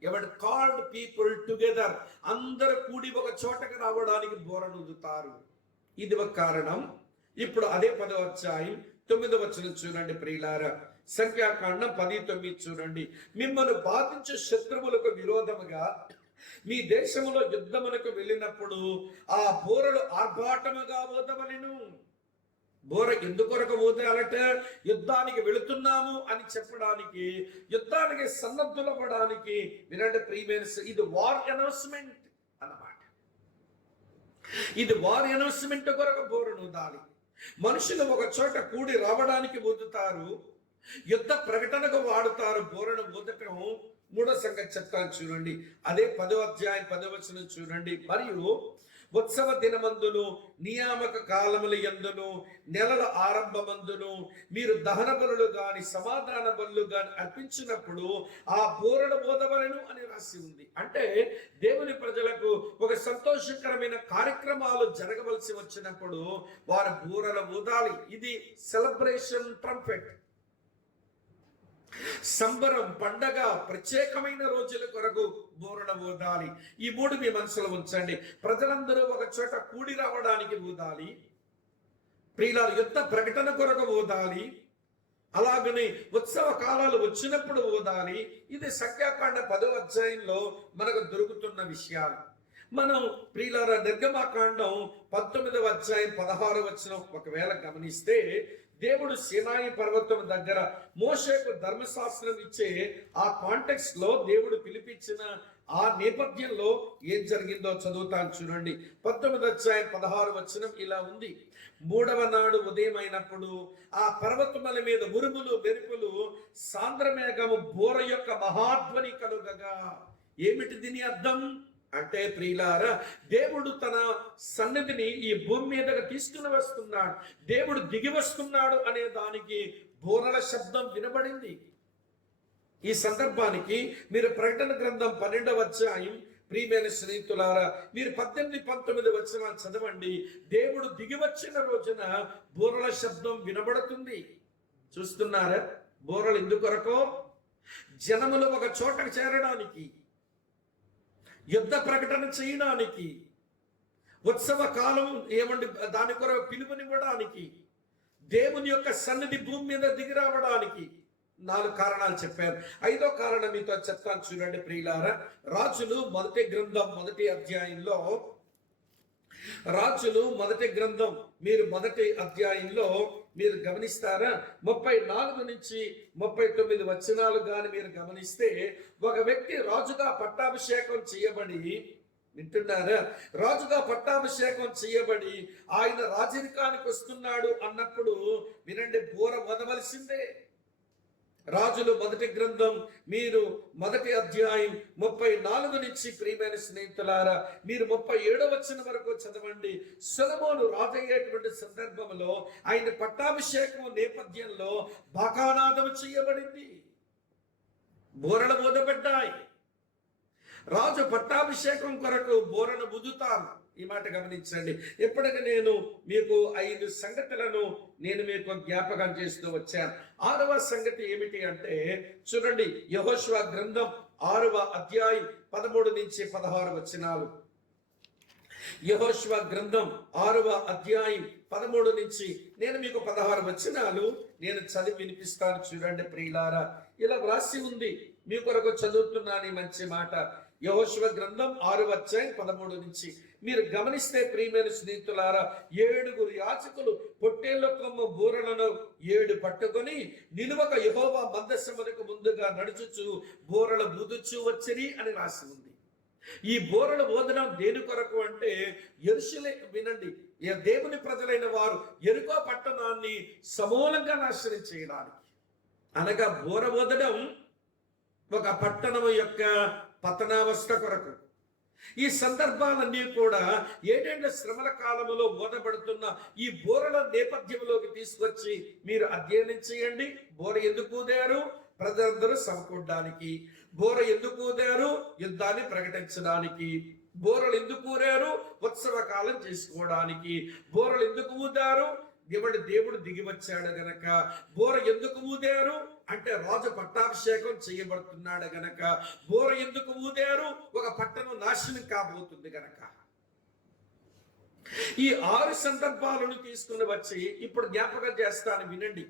ఎవడి కాల్డ్ పీపుల్ టుగెదర్, అందరూ కూడి ఒక చోటకు రావడానికి బోరను ఊదుతారు. ఇది ఒక కారణం. ఇప్పుడు అదే 10వ అధ్యాయం 9వ వచనం చూడండి ప్రియులారా. సంఖ్యాకాండం 10:9 చూడండి. మిమ్మల్ని బాధించే శత్రువులకు విరోధముగా మీ దేశములో యుద్ధమునకు వెళ్ళినప్పుడు ఆ బూరలు ఆర్భాటముగా ఊదవలెను. బూర ఎందుకొరకు ఊదాలట? యుద్ధానికి వెళుతున్నాము అని చెప్పడానికి, యుద్ధానికి సన్నద్ధులవ్వడానికి. వినండి ప్రియమైన, ఇది వార్ అనౌన్స్మెంట్ అన్నమాట. ఇది వార్ అనౌన్స్మెంట్ కొరకు బూరను ఊదాలి. మనుషులు ఒక చోట కూడి రావడానికి ఊదుతారు, యుద్ధ ప్రకటనకు వాడుతారు బూరను ఊదటం. 3వ సంగతి చెప్తాను చూడండి, అదే 10వ అధ్యాయం 10వ వచనం చూడండి. మరియు ఉత్సవ దినమందును నియామక కాలముల యందును నెలల ఆరంభమందును మీరు దహన బలులు గాని సమాధాన బలులు గాని అర్పించినప్పుడు ఆ బూరలు ఊదవలెను అని రాసి ఉంది. అంటే దేవుని ప్రజలకు ఒక సంతోషకరమైన కార్యక్రమాలు జరగవలసి వచ్చినప్పుడు వారు బూరలు ఊదాలి. ఇది సెలబ్రేషన్ ట్రంపెట్, సంబరం, పండగ, ప్రత్యేకమైన రోజుల కొరకు బూరలు ఊదాలి. ఈ 3 మీ మనసులో ఉంచండి. ప్రజలందరూ ఒక చోట కూడి రావడానికి ఊదాలి, ప్రియులారా యుద్ధ ప్రకటన కొరకు ఊదాలి, అలాగనే ఉత్సవ కాలాలు వచ్చినప్పుడు ఊదాలి. ఇది సంఖ్యాకాండ 10వ అధ్యాయంలో మనకు దొరుకుతున్న విషయాలు. మనం ప్రియులారా నిర్గమాకాండం 19వ అధ్యాయం 16వ వచనం ఒకవేళ గమనిస్తే దేవుడు సీనాయి పర్వతం దగ్గర మోషేకు ధర్మశాస్త్రం ఇచ్చే ఆ కాంటెక్స్ట్ లో దేవుడు పిలిపించిన ఆ నేపథ్యంలో ఏం జరిగిందో చదువుతాను చూడండి. 19:16 ఇలా ఉంది. మూడవ నాడు ఉదయం అయినప్పుడు ఆ పర్వతముల మీద ఉరుములు మెరుపులు సాంద్రమేఘము బోర యొక్క మహాధ్వని కలుగగా. ఏమిటి దీని అర్థం అంటే ప్రియులారా, దేవుడు తన సన్నిధిని ఈ భూమి మీదకి తీసుకుని వస్తున్నాడు, దేవుడు దిగి వస్తున్నాడు అనే దానికి బోరల శబ్దం వినబడింది. ఈ సందర్భానికి మీరు ప్రకటన గ్రంథం 12వ అధ్యాయం ప్రియమైన స్నేహితులారా, మీరు 18-19 చదవండి. దేవుడు దిగి వచ్చిన రోజున బోరల శబ్దం వినబడుతుంది. చూస్తున్నారా? బోరలు ఎందుకొరకో, జనములు ఒక చోటకు చేరడానికి, యుద్ధ ప్రకటన చేయడానికి, ఉత్సవ కాలం ఏమండి దాని కొరకు పిలుపునివ్వడానికి, దేవుని యొక్క సన్నిధి భూమి మీద దిగి రావడానికి 4 కారణాలు చెప్పారు. 5వ కారణం మీతో చెప్తాను చూడండి ప్రియులారా. రాజులు మొదటి గ్రంథం 1వ అధ్యాయంలో, రాజులు మొదటి గ్రంథం మీరు 1వ అధ్యాయంలో మీరు గమనిస్తారా, 34-39 కానీ మీరు గమనిస్తే, ఒక వ్యక్తి రాజుగా పట్టాభిషేకం చేయబడి, వింటున్నారా, రాజుగా పట్టాభిషేకం చేయబడి ఆయన రాజరికానికి వస్తున్నాడు అన్నప్పుడు వినండి, బోర వదవలసిందే. రాజులు మొదటి గ్రంథం మీరు 1వ అధ్యాయం 34 ప్రియమైన స్నేహితులారా మీరు 37 వరకు చదవండి. సొలొమోను రాజయ్యేటువంటి సందర్భంలో ఆయన పట్టాభిషేకం నేపథ్యంలో బాకానాదం చేయబడింది, బోరలు ఊదబడ్డాయి. రాజు పట్టాభిషేకం కొరకు బోరను ఊదుతారు. ఈ మాట గమనించండి. ఇప్పటికి నేను మీకు 5 సంగతులను నేను మీకు జ్ఞాపకం చేస్తూ వచ్చాను. 6వ సంగతి ఏమిటి అంటే చూడండి, యెహోషువ గ్రంథం 6వ అధ్యాయం 13-16. యెహోషువ గ్రంథం 6వ అధ్యాయం 13 నేను మీకు 16 నేను చదివి వినిపిస్తాను చూడండి ప్రియులారా. ఇలా వ్రాసి ఉంది, మీ కొరకు చదువుతున్నాను ఈ మంచి మాట. యెహోషువ గ్రంథం 6వ అధ్యాయం 13 మీరు గమనిస్తే ప్రియమైన స్నేహితులారా, 7 యాజకులు పొట్టేళ్ల కొమ్ము బూరలను 7 పట్టుకొని నిలువక యెహోవా మందసమునకు ముందుగా నడుచుచు బూరలు ఊదుచు వచ్చిరి అని రాసి ఉంది. ఈ బూరలు ఊదడం దేని కొరకు అంటే, యెరూషలేము వినండి, దేవుని ప్రజలైన వారు యెరికో పట్టణాన్ని సమూలంగా నాశనం చేయడానికి, అనగా బూర ఊదడం ఒక పట్టణం యొక్క పతనావస్థ కొరకు. ఈ సందర్భాలన్నీ కూడా 7 శ్రమల కాలంలో ఊదబడుతున్న ఈ బోరల నేపథ్యంలోకి తీసుకొచ్చి మీరు అధ్యయనం చేయండి. బోర ఎందుకు ఊదారు? ప్రజలందరూ సమకూడడానికి. బోర ఎందుకు ఊదారు? యుద్ధాన్ని ప్రకటించడానికి. బోరలు ఎందుకు ఊరారు? ఉత్సవ కాలం చేసుకోవడానికి. బోరలు ఎందుకు ఊదారు? దేవుడు దిగి వచ్చాడు గనక. బోర ఎందుకు ఊదారు అంటే రాజు పట్టాభిషేకం చేయబడుతున్నాడు గనక. బోర ఎందుకు ఊదారు? ఒక పట్టణం నాశనం కాబోతుంది గనక. ఈ 6 సందర్భాలను తీసుకుని వచ్చి ఇప్పుడు జ్ఞాపకం చేస్తాను వినండి.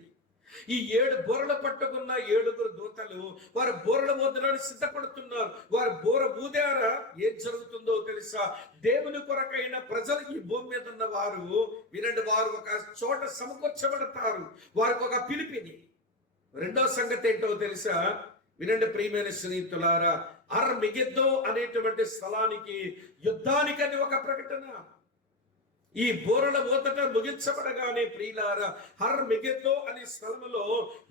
ఈ 7 బోరలు పట్టుకున్న 7 దూతలు వారు బోరల ఊదడానికి సిద్ధపడుతున్నారు. వారు బోర ఊదారా ఏం జరుగుతుందో తెలుసా? దేవుని కొరకైన ప్రజలు ఈ భూమి మీద ఉన్న వారు వినండి, వారు ఒక చోట సమకూర్చబడతారు. వారికి ఒక పిలిపిని. రెండో సంగతి ఏంటో తెలుసా? వినండి ప్రియమైన స్నేహితులారా, అర్మగెద్దో అనేటువంటి స్థలానికి యుద్ధానికని ఒక ప్రకటన. ఈ బోరల ఊదట ముగించబడగానే ప్రియులారా, అర్మగెద్దో అనే స్థలంలో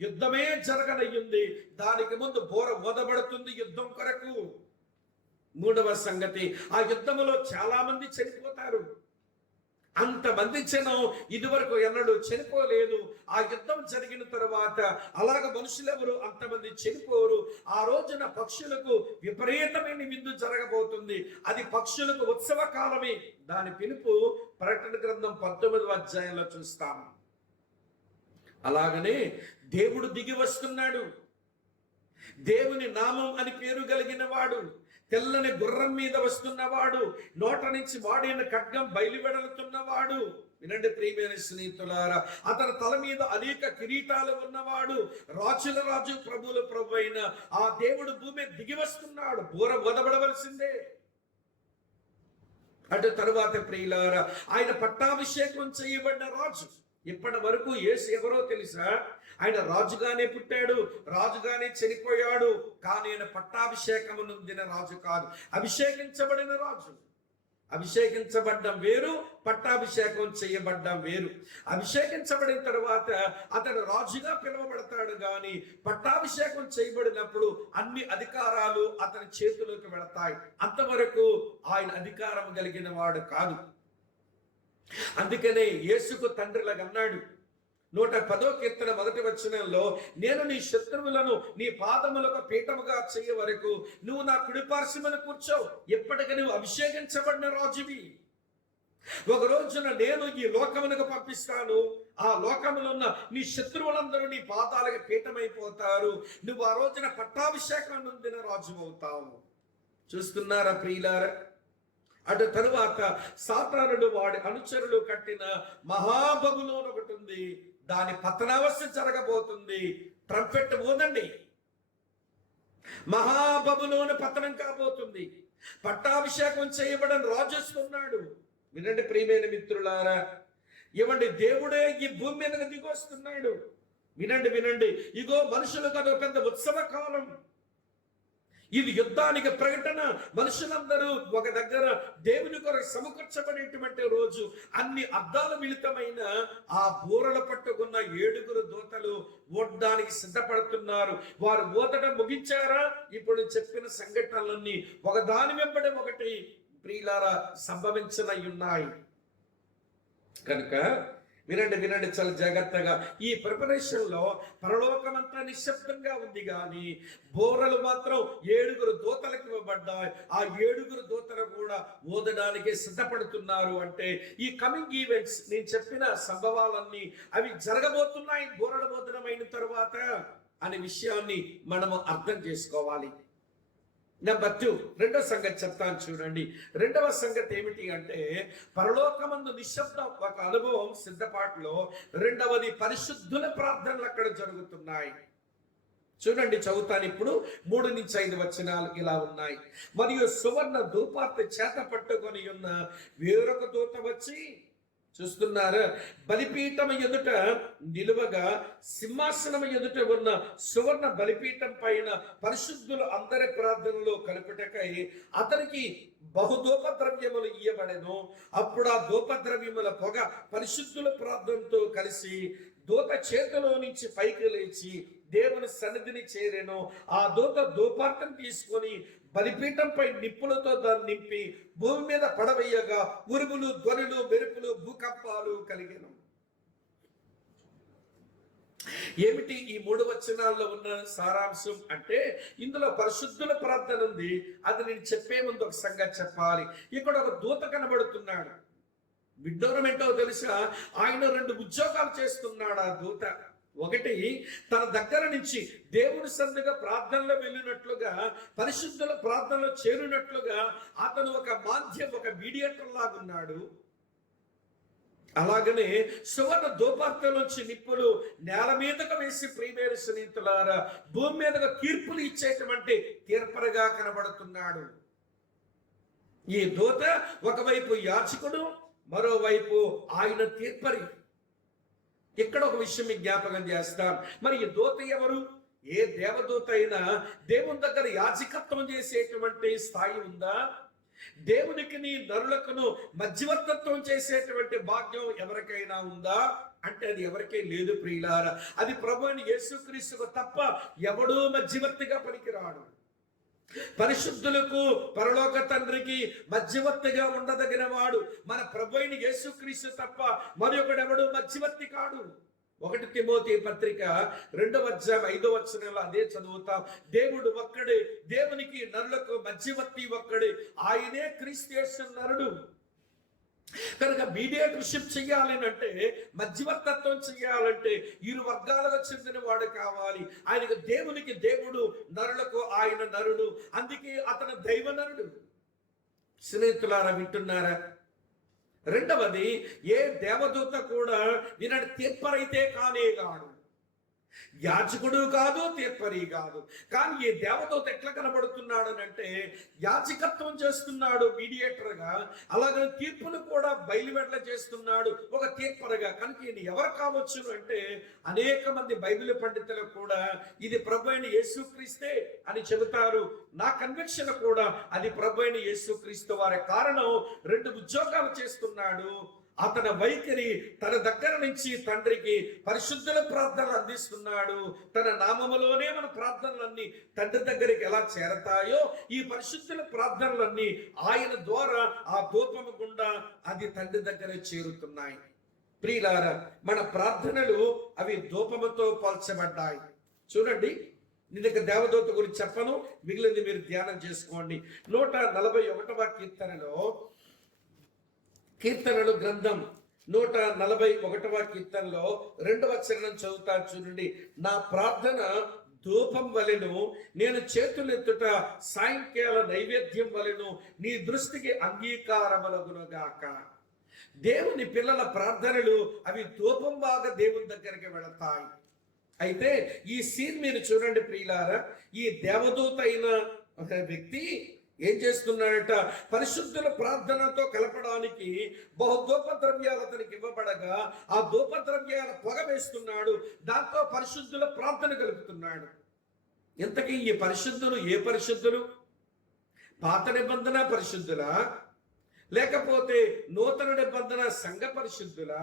యుద్ధమే జరగనయ్యింది. దానికి ముందు బోర ఊదబడుతుంది యుద్ధం కొరకు. మూడవ సంగతి, ఆ యుద్ధంలో చాలా మంది చనిపోతారు. అంతమంది జనం ఇదివరకు ఎన్నడూ చనిపోలేదు. ఆ యుద్ధం జరిగిన తర్వాత అలాగ మనుషులెవరు అంతమంది చనిపోరు. ఆ రోజున పక్షులకు విపరీతమైన విందు జరగబోతుంది. అది పక్షులకు ఉత్సవ కాలమే. దాని పిలుపు ప్రకటన గ్రంథం 19వ అధ్యాయంలో చూస్తాం. అలాగనే దేవుడు దిగి వస్తున్నాడు. దేవుని నామం అని పేరు కలిగిన వాడు, తెల్లని గుర్రం మీద వస్తున్నవాడు, నోట నుంచి వాడిన ఖడ్గం బయలువెడలుతున్నవాడు. వినండి ప్రియమైన స్నేహితులారా, అతని తల మీద అనేక కిరీటాలు ఉన్నవాడు, రాజుల రాజు ప్రభువుల ప్రభు అయిన ఆ దేవుడు భూమి దిగి వస్తున్నాడు. బోర వదబడవలసిందే. అటు తరువాత ప్రియులారా, ఆయన పట్టాభిషేకం చేయబడిన రాజు. ఇప్పటి వరకు యేసు ఎవరో తెలుసా? ఆయన రాజుగానే పుట్టాడు, రాజుగానే చనిపోయాడు, కానీ ఆయన పట్టాభిషేకము నొందిన రాజు కాదు, అభిషేకించబడిన రాజు. అభిషేకించబడ్డం వేరు, పట్టాభిషేకం చేయబడ్డం వేరు. అభిషేకించబడిన తర్వాత అతడు రాజుగా పిలువబడతాడు, కానీ పట్టాభిషేకం చేయబడినప్పుడు అన్ని అధికారాలు అతని చేతిలోకి వెళతాయి. అంతవరకు ఆయన అధికారం కలిగిన వాడు కాదు. అందుకనే యేసుకు తండ్రిలాగా అన్నాడు 110వ కీర్తన 1వ వచనంలో, నేను నీ శత్రువులను నీ పాదములకు పీఠముగా చేయ వరకు నువ్వు నా కుడిపార్శ్వమున కూర్చోవు. ఎప్పటికీ నువ్వు అభిషేకించబడిన రాజువి. ఒక రోజున నేను ఈ లోకమునకు పంపిస్తాను, ఆ లోకములో ఉన్న నీ శత్రువులందరూ నీ పాదాలకు పీఠమైపోతారు. నువ్వు ఆ రోజున పట్టాభిషేకం నొందిన రాజు అవుతావు. చూస్తున్నారా ప్రియులారా? అటు తరువాత సాతానుడు వాడి అనుచరులు కట్టిన మహాబబులోను ఒకటి ఉంది. దాని పతనావస్థ జరగబోతుంది. ట్రంపెట్ ఊదండి, మహాబబులోను పతనం కాబోతుంది. పట్టాభిషేకం చేయబడిన రాజు వస్తున్నాడు. వినండి ప్రియమైన మిత్రులారా, ఇవ్వండి, దేవుడే ఈ భూమి మీదకి దిగొస్తున్నాడు. వినండి వినండి, ఇగో మనుషులకు అదొక పెద్ద ఉత్సవ కాలం. ఇది యుద్ధానికి ప్రకటన. మనుషులందరూ ఒక దగ్గర దేవుని కొరకు సమకూర్చబడేటువంటి రోజు. అన్ని అద్దాలు మిళితమైన ఆ బూరలు పట్టుకున్న 7 దూతలు ఓడడానికి సిద్ధపడుతున్నారు. వారు ఓదడం ముగించారా? ఇప్పుడు చెప్పిన సంఘటనలన్నీ ఒకదాని వెంబడి ఒకటి ప్రియులారా సంభవించనై ఉన్నాయి. కనుక వినండి వినండి చాలా జాగ్రత్తగా. ఈ ప్రిపరేషన్ లో పరలోకమంతా నిశ్శబ్దంగా ఉంది, కానీ బోరలు మాత్రం 7 దూతలకు ఇవ్వబడ్డాయి. ఆ 7 దూతలు కూడా ఓదడానికి సిద్ధపడుతున్నారు. అంటే ఈ కమింగ్ ఈవెంట్స్, నేను చెప్పిన సంభవాలన్నీ అవి జరగబోతున్నాయి బోరలు ఓదనమైన తరువాత అనే విషయాన్ని మనము అర్థం చేసుకోవాలి. నెంబర్ 2, రెండో సంగతి చెప్తాను చూడండి. రెండవ సంగతి ఏమిటి అంటే, పరలోకమందు నిశ్శబ్దం ఒక అనుభవం సిద్ధపాటులో. రెండవది పరిశుద్ధుల ప్రార్థనలు అక్కడ జరుగుతున్నాయి. చూడండి, చదువుతాను ఇప్పుడు. 3 నుంచి 5 వచనాలు ఇలా ఉన్నాయి. మరియు సువర్ణ ధూపార్తి చేత పట్టుకొని ఉన్న వేరొక దూత వచ్చి, చూస్తున్నారు, బలిపీఠం ఎదుట నిలువగా సింహాసనం ఎదుట ఉన్న సువర్ణ బలిపీఠం పైన పరిశుద్ధులు అందరి ప్రార్థనలో కలుపుటకై అతనికి బహుధూపద్రవ్యములు ఇయ్యబడెను. అప్పుడు ఆ ధూపద్రవ్యముల పొగ పరిశుద్ధుల ప్రార్థనతో కలిసి దూత చేతిలో నుంచి పైకి లేచి దేవుని సన్నిధిని చేరెను. ఆ దూత ధూపార్తం తీసుకొని బలిపీఠంపై నిప్పులతో దాన్ని నింపి భూమి మీద పడవేయగా ఉరుములు, ధ్వనులు, మెరుపులు, భూకంపాలు కలిగెను. ఏమిటి ఈ 3 వచనాల్లో ఉన్న సారాంశం అంటే, ఇందులో పరిశుద్ధుల ప్రార్థన ఉంది. అది నేను చెప్పే ముందు ఒక సంగతి చెప్పాలి. ఇక్కడ ఒక దూత కనబడుతున్నాడు. విడ్డూరం ఏంటో తెలుసా? ఆయన 2 ఉద్యోగాలు చేస్తున్నాడు ఆ దూత. ఒకటి, తన దగ్గర నుంచి దేవుని సన్నిధిగా ప్రార్థనలో వెళ్ళినట్లుగా, పరిశుద్ధుల ప్రార్థనలో చేరినట్లుగా అతను ఒక మాధ్యం, ఒక మీడియేటర్ లాగున్నాడు. అలాగనే సువర్ణ ధూపార్తలోంచి నిప్పులు నేల మీదకు వేసి ప్రియమైన స్నేహితులారా భూమి మీదకు తీర్పులు ఇచ్చేటువంటి తీర్పరగా కనబడుతున్నాడు. ఈ దూత ఒకవైపు యాచకుడు, మరోవైపు ఆయన తీర్పరి. ఇక్కడ ఒక విషయం జ్ఞాపకం చేస్తాం. మరి ఈ దూత ఎవరు? ఏ దేవదూత అయినా దేవుని దగ్గర యాజకత్వం చేసేటువంటి స్థాయి ఉందా? దేవునికి నీ నరులకును మధ్యవర్తత్వం చేసేటువంటి భాగ్యం ఎవరికైనా ఉందా అంటే అది ఎవరికీ లేదు ప్రియులారా. అది ప్రభువైన యేసుక్రీస్తుకు తప్ప ఎవడూ మధ్యవర్తిగా పనికిరాడు. పరిశుద్ధులకు పరలోక తండ్రికి మధ్యవర్తిగా ఉండదగిన వాడు మన ప్రభువైన యేసుక్రీస్తు తప్ప మరొకడెవడు మధ్యవర్తి కాడు. 1 తిమోతి పత్రిక 2వ అధ్యాయం 5వ వచనంలో అదే చదువుతాం. దేవుడు ఒక్కడే, దేవునికి నరులకు మధ్యవర్తి ఒక్కడే, ఆయనే క్రీస్తు యేసు నరుడు. కనుక మీడియేటర్షిప్ చెయ్యాలంటే, మధ్యవర్తత్వం చెయ్యాలంటే 2 వర్గాలకు చెందిన వాడు కావాలి. ఆయనకు దేవునికి దేవుడు, నరులకు ఆయన నరుడు. అందుకే అతను దైవ నరుడు. స్నేహితులారా వింటున్నారా? రెండవది, ఏ దేవదూత కూడా వినడు తీర్పరైతే కానే కాడు. యాజకుడు కాదు, తీర్పరి కాదు. కానీ ఈ దేవదూత ఎట్లా కనబడుతున్నాడు అంటే యాజకత్వం చేస్తున్నాడు మీడియేటర్గా, అలాగే తీర్పును కూడా బయలువెట్ల చేస్తున్నాడు ఒక తీర్పరగా. కనుక ఈయన ఎవరు కావచ్చు అంటే అనేక మంది బైబిల్ పండితులు కూడా ఇది ప్రభు అయిన యేసుక్రీస్తే అని చెబుతారు. నా కన్విక్షన్ కూడా అది ప్రభు అయిన యేసుక్రీస్తు వారి. కారణం 2 ఉద్యోగాలు చేస్తున్నాడు. అతని వైఖరి తన దగ్గర నుంచి తండ్రికి పరిశుద్ధుల ప్రార్థనలు అందిస్తున్నాడు. తన నామములోనే మన ప్రార్థనలన్నీ తండ్రి దగ్గరికి ఎలా చేరతాయో ఈ పరిశుద్ధుల ప్రార్థనలన్నీ ఆయన ద్వారా ఆ ధూపము గుండా అది తండ్రి దగ్గర చేరుతున్నాయి. ప్రియులారా, మన ప్రార్థనలు అవి ధూపముతో పోల్చబడ్డాయి. చూడండి, నేను దేవదూత గురించి చెప్పను, మిగిలింది మీరు ధ్యానం చేసుకోండి. 141వ కీర్తనలు గ్రంథం 141వ కీర్తనలో 2వ చరణం చదువుతా చూడండి. నా ప్రార్థన ధూపం వలెను, నేను చేతులెత్తుట సాయంకాల నైవేద్యం వలెను నీ దృష్టికి అంగీకారములగునుగాక. దేవుని పిల్లల ప్రార్థనలు అవి ధూపం బాగా దేవుని దగ్గరికి వెళతాయి. అయితే ఈ సీన్ మీరు చూడండి ప్రియులారా, ఈ దేవదూత అయిన ఒక వ్యక్తి ఏం చేస్తున్నాడట, పరిశుద్ధుల ప్రార్థనతో కలపడానికి బహుధూప ద్రవ్యాలు అతనికి ఇవ్వబడగా ఆ ధూప ద్రవ్యాల పొగ వేస్తున్నాడు. దాంతో పరిశుద్ధుల ప్రార్థన కలుపుతున్నాడు. ఇంతకీ ఈ పరిశుద్ధులు ఏ పరిశుద్ధులు? పాత నిబంధన పరిశుద్ధులా, లేకపోతే నూతన నిబంధన సంఘ పరిశుద్ధులా,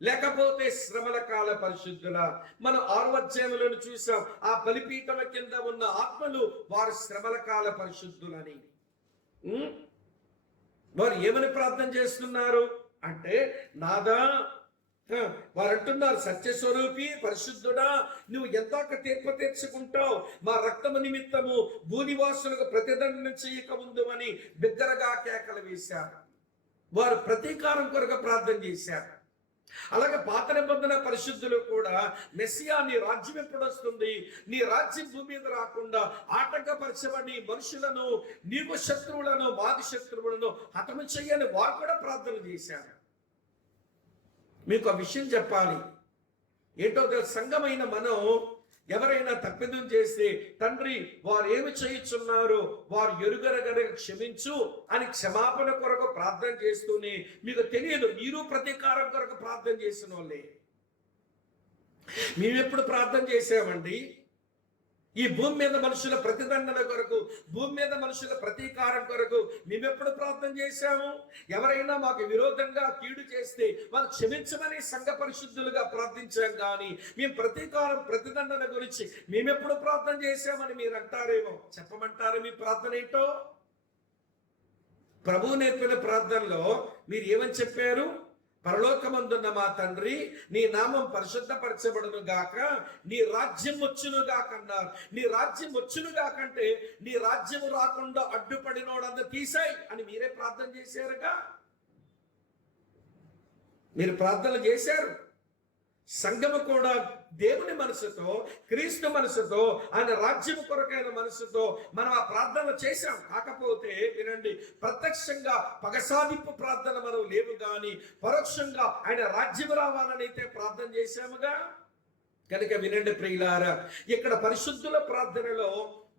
లేకపోతే శ్రమల కాల పరిశుద్ధుల? మనం 6వ అధ్యాయంలో చూసాం, ఆ బలిపీఠం కింద ఉన్న ఆత్మలు వారు శ్రమల కాల పరిశుద్ధులని. వారు ఏమని ప్రార్థన చేస్తున్నారు అంటే, నాదా, వారు అంటున్నారు, సత్యస్వరూపి పరిశుద్ధుడా, నువ్వు ఎందాక తీర్పు తీర్చుకుంటావు, మా రక్తము నిమిత్తము భూనివాసులకు ప్రతిదండన చేయక ముందు అని బిగ్గరగా కేకలు వేశారు. వారు ప్రతీకారం కొరకు ప్రార్థన చేశారు. అలాగే పాత నిబంధన పరిశుద్ధులు కూడా, మెస్సియా నీ రాజ్యం ఎప్పుడు వస్తుంది, నీ రాజ్యం భూమి మీద రాకుండా ఆటంకపరచబడి మనుషులను, నీకు శత్రువులను మాది శత్రువులను హతము చెయ్యని వారు కూడా ప్రార్థన చేశారు. మీకు ఆ విషయం చెప్పాలి ఏంటో, సంఘమైన మనం ఎవరైనా తప్పిదం చేస్తే, తండ్రి వారు ఏమి చేయుచున్నారు, వారు ఎరుగరగర క్షమించు అని క్షమాపణ కొరకు ప్రార్థన చేస్తూనే మీకు తెలియదు మీరు ప్రతీకారం కొరకు ప్రార్థన చేసిన వాళ్ళే. మేమెప్పుడు ప్రార్థన చేసామండి? ఈ భూమి మీద మనుషుల ప్రతిదండన కొరకు, భూమి మీద మనుషుల ప్రతీకారం కొరకు మేమెప్పుడు ప్రార్థన చేశాము? ఎవరైనా మాకు విరోధంగా కీడు చేస్తే వాళ్ళు క్షమించమని సంఘ పరిశుద్ధులుగా ప్రార్థించాం. కానీ మేము ప్రతీకారం ప్రతిదండన గురించి మేమెప్పుడు ప్రార్థన చేశామని మీరు అంటారేమో. చెప్పమంటారు మీ ప్రార్థన ఏంటో? ప్రభువు నేర్పిన ప్రార్థనలో మీరు ఏమని చెప్పారు? పరలోకమందున్న మా తండ్రి, నీ నామం పరిశుద్ధపరచబడును గాక, నీ రాజ్యం వచ్చును గాక అన్నారు. నీ రాజ్యం వచ్చును గాకంటే నీ రాజ్యం రాకుండా అడ్డుపడినోడంతా తీసాయి అని మీరే ప్రార్థన చేశారుగా. మీరు ప్రార్థన చేశారు. సంఘము కూడా దేవుని మనసుతో, క్రీస్తు మనసుతో, ఆయన రాజ్యం కొరకైన మనసుతో మనం ఆ ప్రార్థన చేశాం. కాకపోతే వినండి, ప్రత్యక్షంగా పగసాదింపు ప్రార్థన మనం లేవు, కానీ పరోక్షంగా ఆయన రాజ్యం రావాలని అయితే ప్రార్థన చేశాముగా. కనుక వినండి ప్రియులారా, ఇక్కడ పరిశుద్ధుల ప్రార్థనలో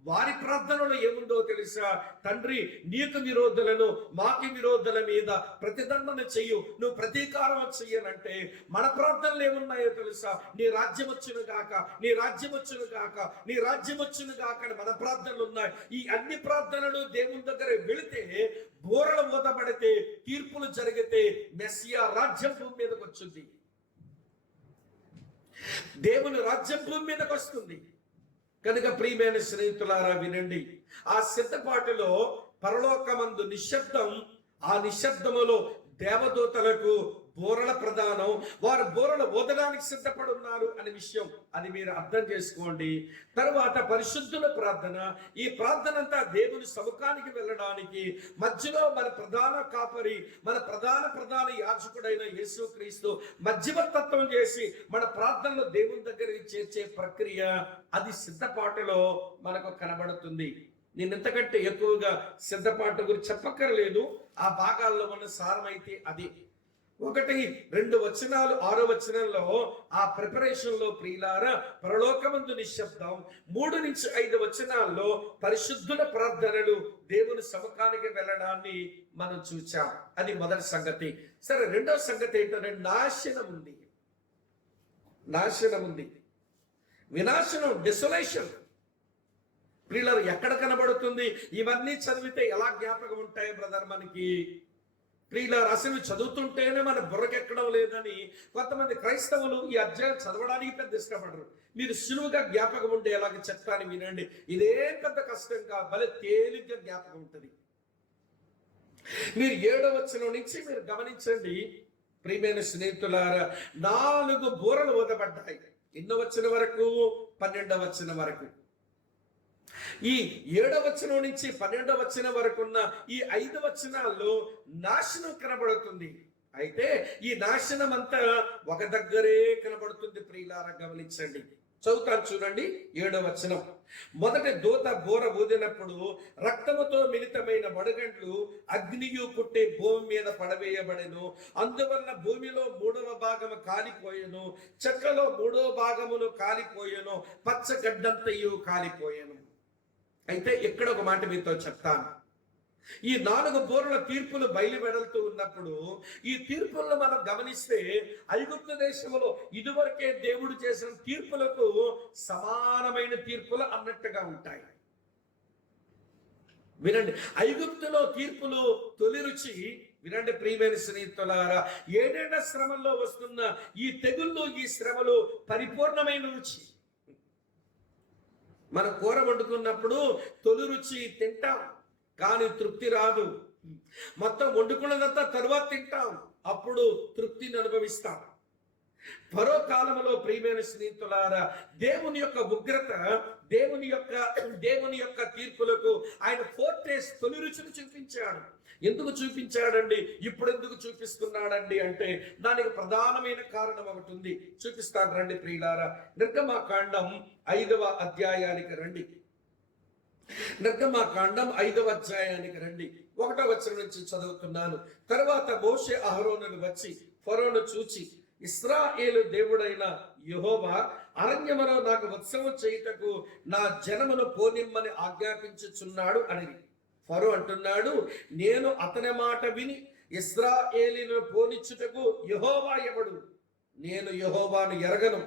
వారి ప్రార్థనలో ఏముందో తెలుసా? తండ్రి, నీకు విరోధులను మాకి విరోధుల మీద ప్రతిదండన చెయ్యు, నువ్వు ప్రతీకారం చెయ్యనంటే మన ప్రార్థనలు ఏమున్నాయో తెలుసా? నీ రాజ్యం వచ్చును గాక, నీ రాజ్యం వచ్చును గాక, నీ రాజ్యం వచ్చును గాక అని మన ప్రార్థనలు ఉన్నాయి. ఈ అన్ని ప్రార్థనలు దేవుని దగ్గర వెళితే, బోరలు ఊదబడితే, తీర్పులు జరిగితే మెస్సియా రాజ్యం భూమి మీదకి వచ్చింది. దేవుని రాజ్యం భూమి మీదకి వస్తుంది. కనుక ప్రియమైన స్నేహితులారా వినండి, ఆ సిద్ధపాటులో పరలోకమందు నిశ్శబ్దం, ఆ నిశ్శబ్దములో దేవదూతలకు బోరల ప్రదానం, వారు బోరలు ఊదడానికి సిద్ధపడి ఉన్నారు అనే విషయం అది మీరు అర్థం చేసుకోండి. తర్వాత పరిశుద్ధుల ప్రార్థన, ఈ ప్రార్థన అంతా దేవుని సముఖానికి వెళ్ళడానికి మధ్యలో మన ప్రధాన కాపరి, మన ప్రధాన యాజకుడైన యేసుక్రీస్తు మధ్యవర్తత్వం చేసి మన ప్రార్థనలు దేవుని దగ్గరికి చేర్చే ప్రక్రియ, అది సిద్ధపాటులో మనకు కనబడుతుంది. నేను ఎంతకంటే ఎక్కువగా సిద్ధపాటు గురించి చెప్పక్కర్లేదు, ఆ భాగాల్లో మన సారం అయితే అది. 1-2 వచనాలు 6వ వచనంలో ఆ ప్రిపరేషన్ లో ప్రియులారా పరలోకమందు నిశ్శబ్దం, 3-5 వచనాల్లో పరిశుద్ధుల ప్రార్థనలు, దేవుని సముఖానికి వెళ్ళడాన్ని మనం చూచాం. అది మొదటి సంగతి. సరే, రెండో సంగతి ఏంటంటే నాశనం ఉంది. వినాశనం, డెసొలేషన్. ప్రియులారా ఎక్కడ కనబడుతుంది? ఇవన్నీ చదివితే ఎలా జ్ఞాపకం ఉంటాయి బ్రదర్ మనకి? ప్రియులారా అసలు చదువుతుంటేనే మన బుర్రకెక్కడం లేదని కొంతమంది క్రైస్తవులు ఈ అధ్యాయం చదవడానికి పెద్ద ఇష్టపడరు. మీరు సులువుగా జ్ఞాపకం ఉండేలాగా చెప్తాను వినండి. ఇదే పెద్ద కష్టంగా భలే తేలిగ్గా జ్ఞాపకం ఉంటుంది. మీరు 7వ వచనం నుంచి మీరు గమనించండి ప్రియమైన స్నేహితులారా, 4 బూరలు ఊదబడ్డాయి. ఎన్నో వచనం వరకు? 12వ వచనం వరకు. ఈ 7వ వచనం నుంచి 12వ వచనం వరకు ఉన్న ఈ 5 వచనాల్లో నాశనం కనబడుతుంది. అయితే ఈ నాశనం అంతా ఒక దగ్గరే కనబడుతుంది ప్రియులారా, గమనించండి. చదువుతాను చూడండి 7వ వచనం. మొదటి దూత బోర ఊదినప్పుడు రక్తముతో మిళితమైన వడగండ్లు అగ్నియు పుట్టే భూమి మీద పడవేయబడెను. అందువల్ల భూమిలో 3వ భాగము కాలిపోయెను, చెట్లలో 3వ భాగమును కాలిపోయెను, పచ్చగడ్డంతయు కాలిపోయెను. అయితే ఇక్కడ ఒక మాట మీతో చెప్తాను. ఈ 4 బూరల తీర్పులు బయలువెడలుతూ ఉన్నప్పుడు ఈ తీర్పులను మనం గమనిస్తే ఐగుప్తు దేశంలో ఇదివరకే దేవుడు చేసిన తీర్పులకు సమానమైన తీర్పులు అన్నట్టుగా ఉంటాయి. వినండి, ఐగుప్తులో తీర్పులు తొలి రుచి. వినండి ప్రియమైన స్నేహితులారా, 7 ఏళ్ల శ్రమల్లో వస్తున్న ఈ తెగుళ్ళు, ఈ శ్రమలు పరిపూర్ణమైన రుచి. మన కూర వండుకున్నప్పుడు తొలి రుచి తింటాం, కానీ తృప్తి రాదు. మొత్తం వండుకున్నదంతా తరువాత తింటాం, అప్పుడు తృప్తిని అనుభవిస్తాం. ఫరో కాలంలో ప్రియమైన స్నేహితులారా, దేవుని యొక్క ఉగ్రత, దేవుని యొక్క తీర్పులకు ఆయన ఫోర్ట్రెస్ తొలి రుచిని చూపించాడు. ఎందుకు చూపించాడండి? ఇప్పుడు ఎందుకు చూపిస్తున్నాడండి అంటే దానికి ప్రధానమైన కారణం ఒకటి ఉంది. చూపిస్తాను రండి ప్రియులారా. నిర్గమకాండం 5వ అధ్యాయానికి రండి. నిర్గమకాండం 5వ అధ్యాయానికి రండి. 1వ వచనం నుంచి చదువుతున్నాను. తరువాత మోషే అహరోనులు వచ్చి ఫరోను చూచి, ఇశ్రాయేలు దేవుడైన యెహోవా అరణ్యములో నాకు ఉత్సవం చేయుటకు నా జనమును పోనిమ్మని ఆజ్ఞాపించుచున్నాడు అని. ఫరో అంటున్నాడు, నేను అతని మాట విని ఇశ్రాయేలును పోనిచ్చుటకు యెహోవా ఎవడు? నేను యెహోవాను ఎరగను,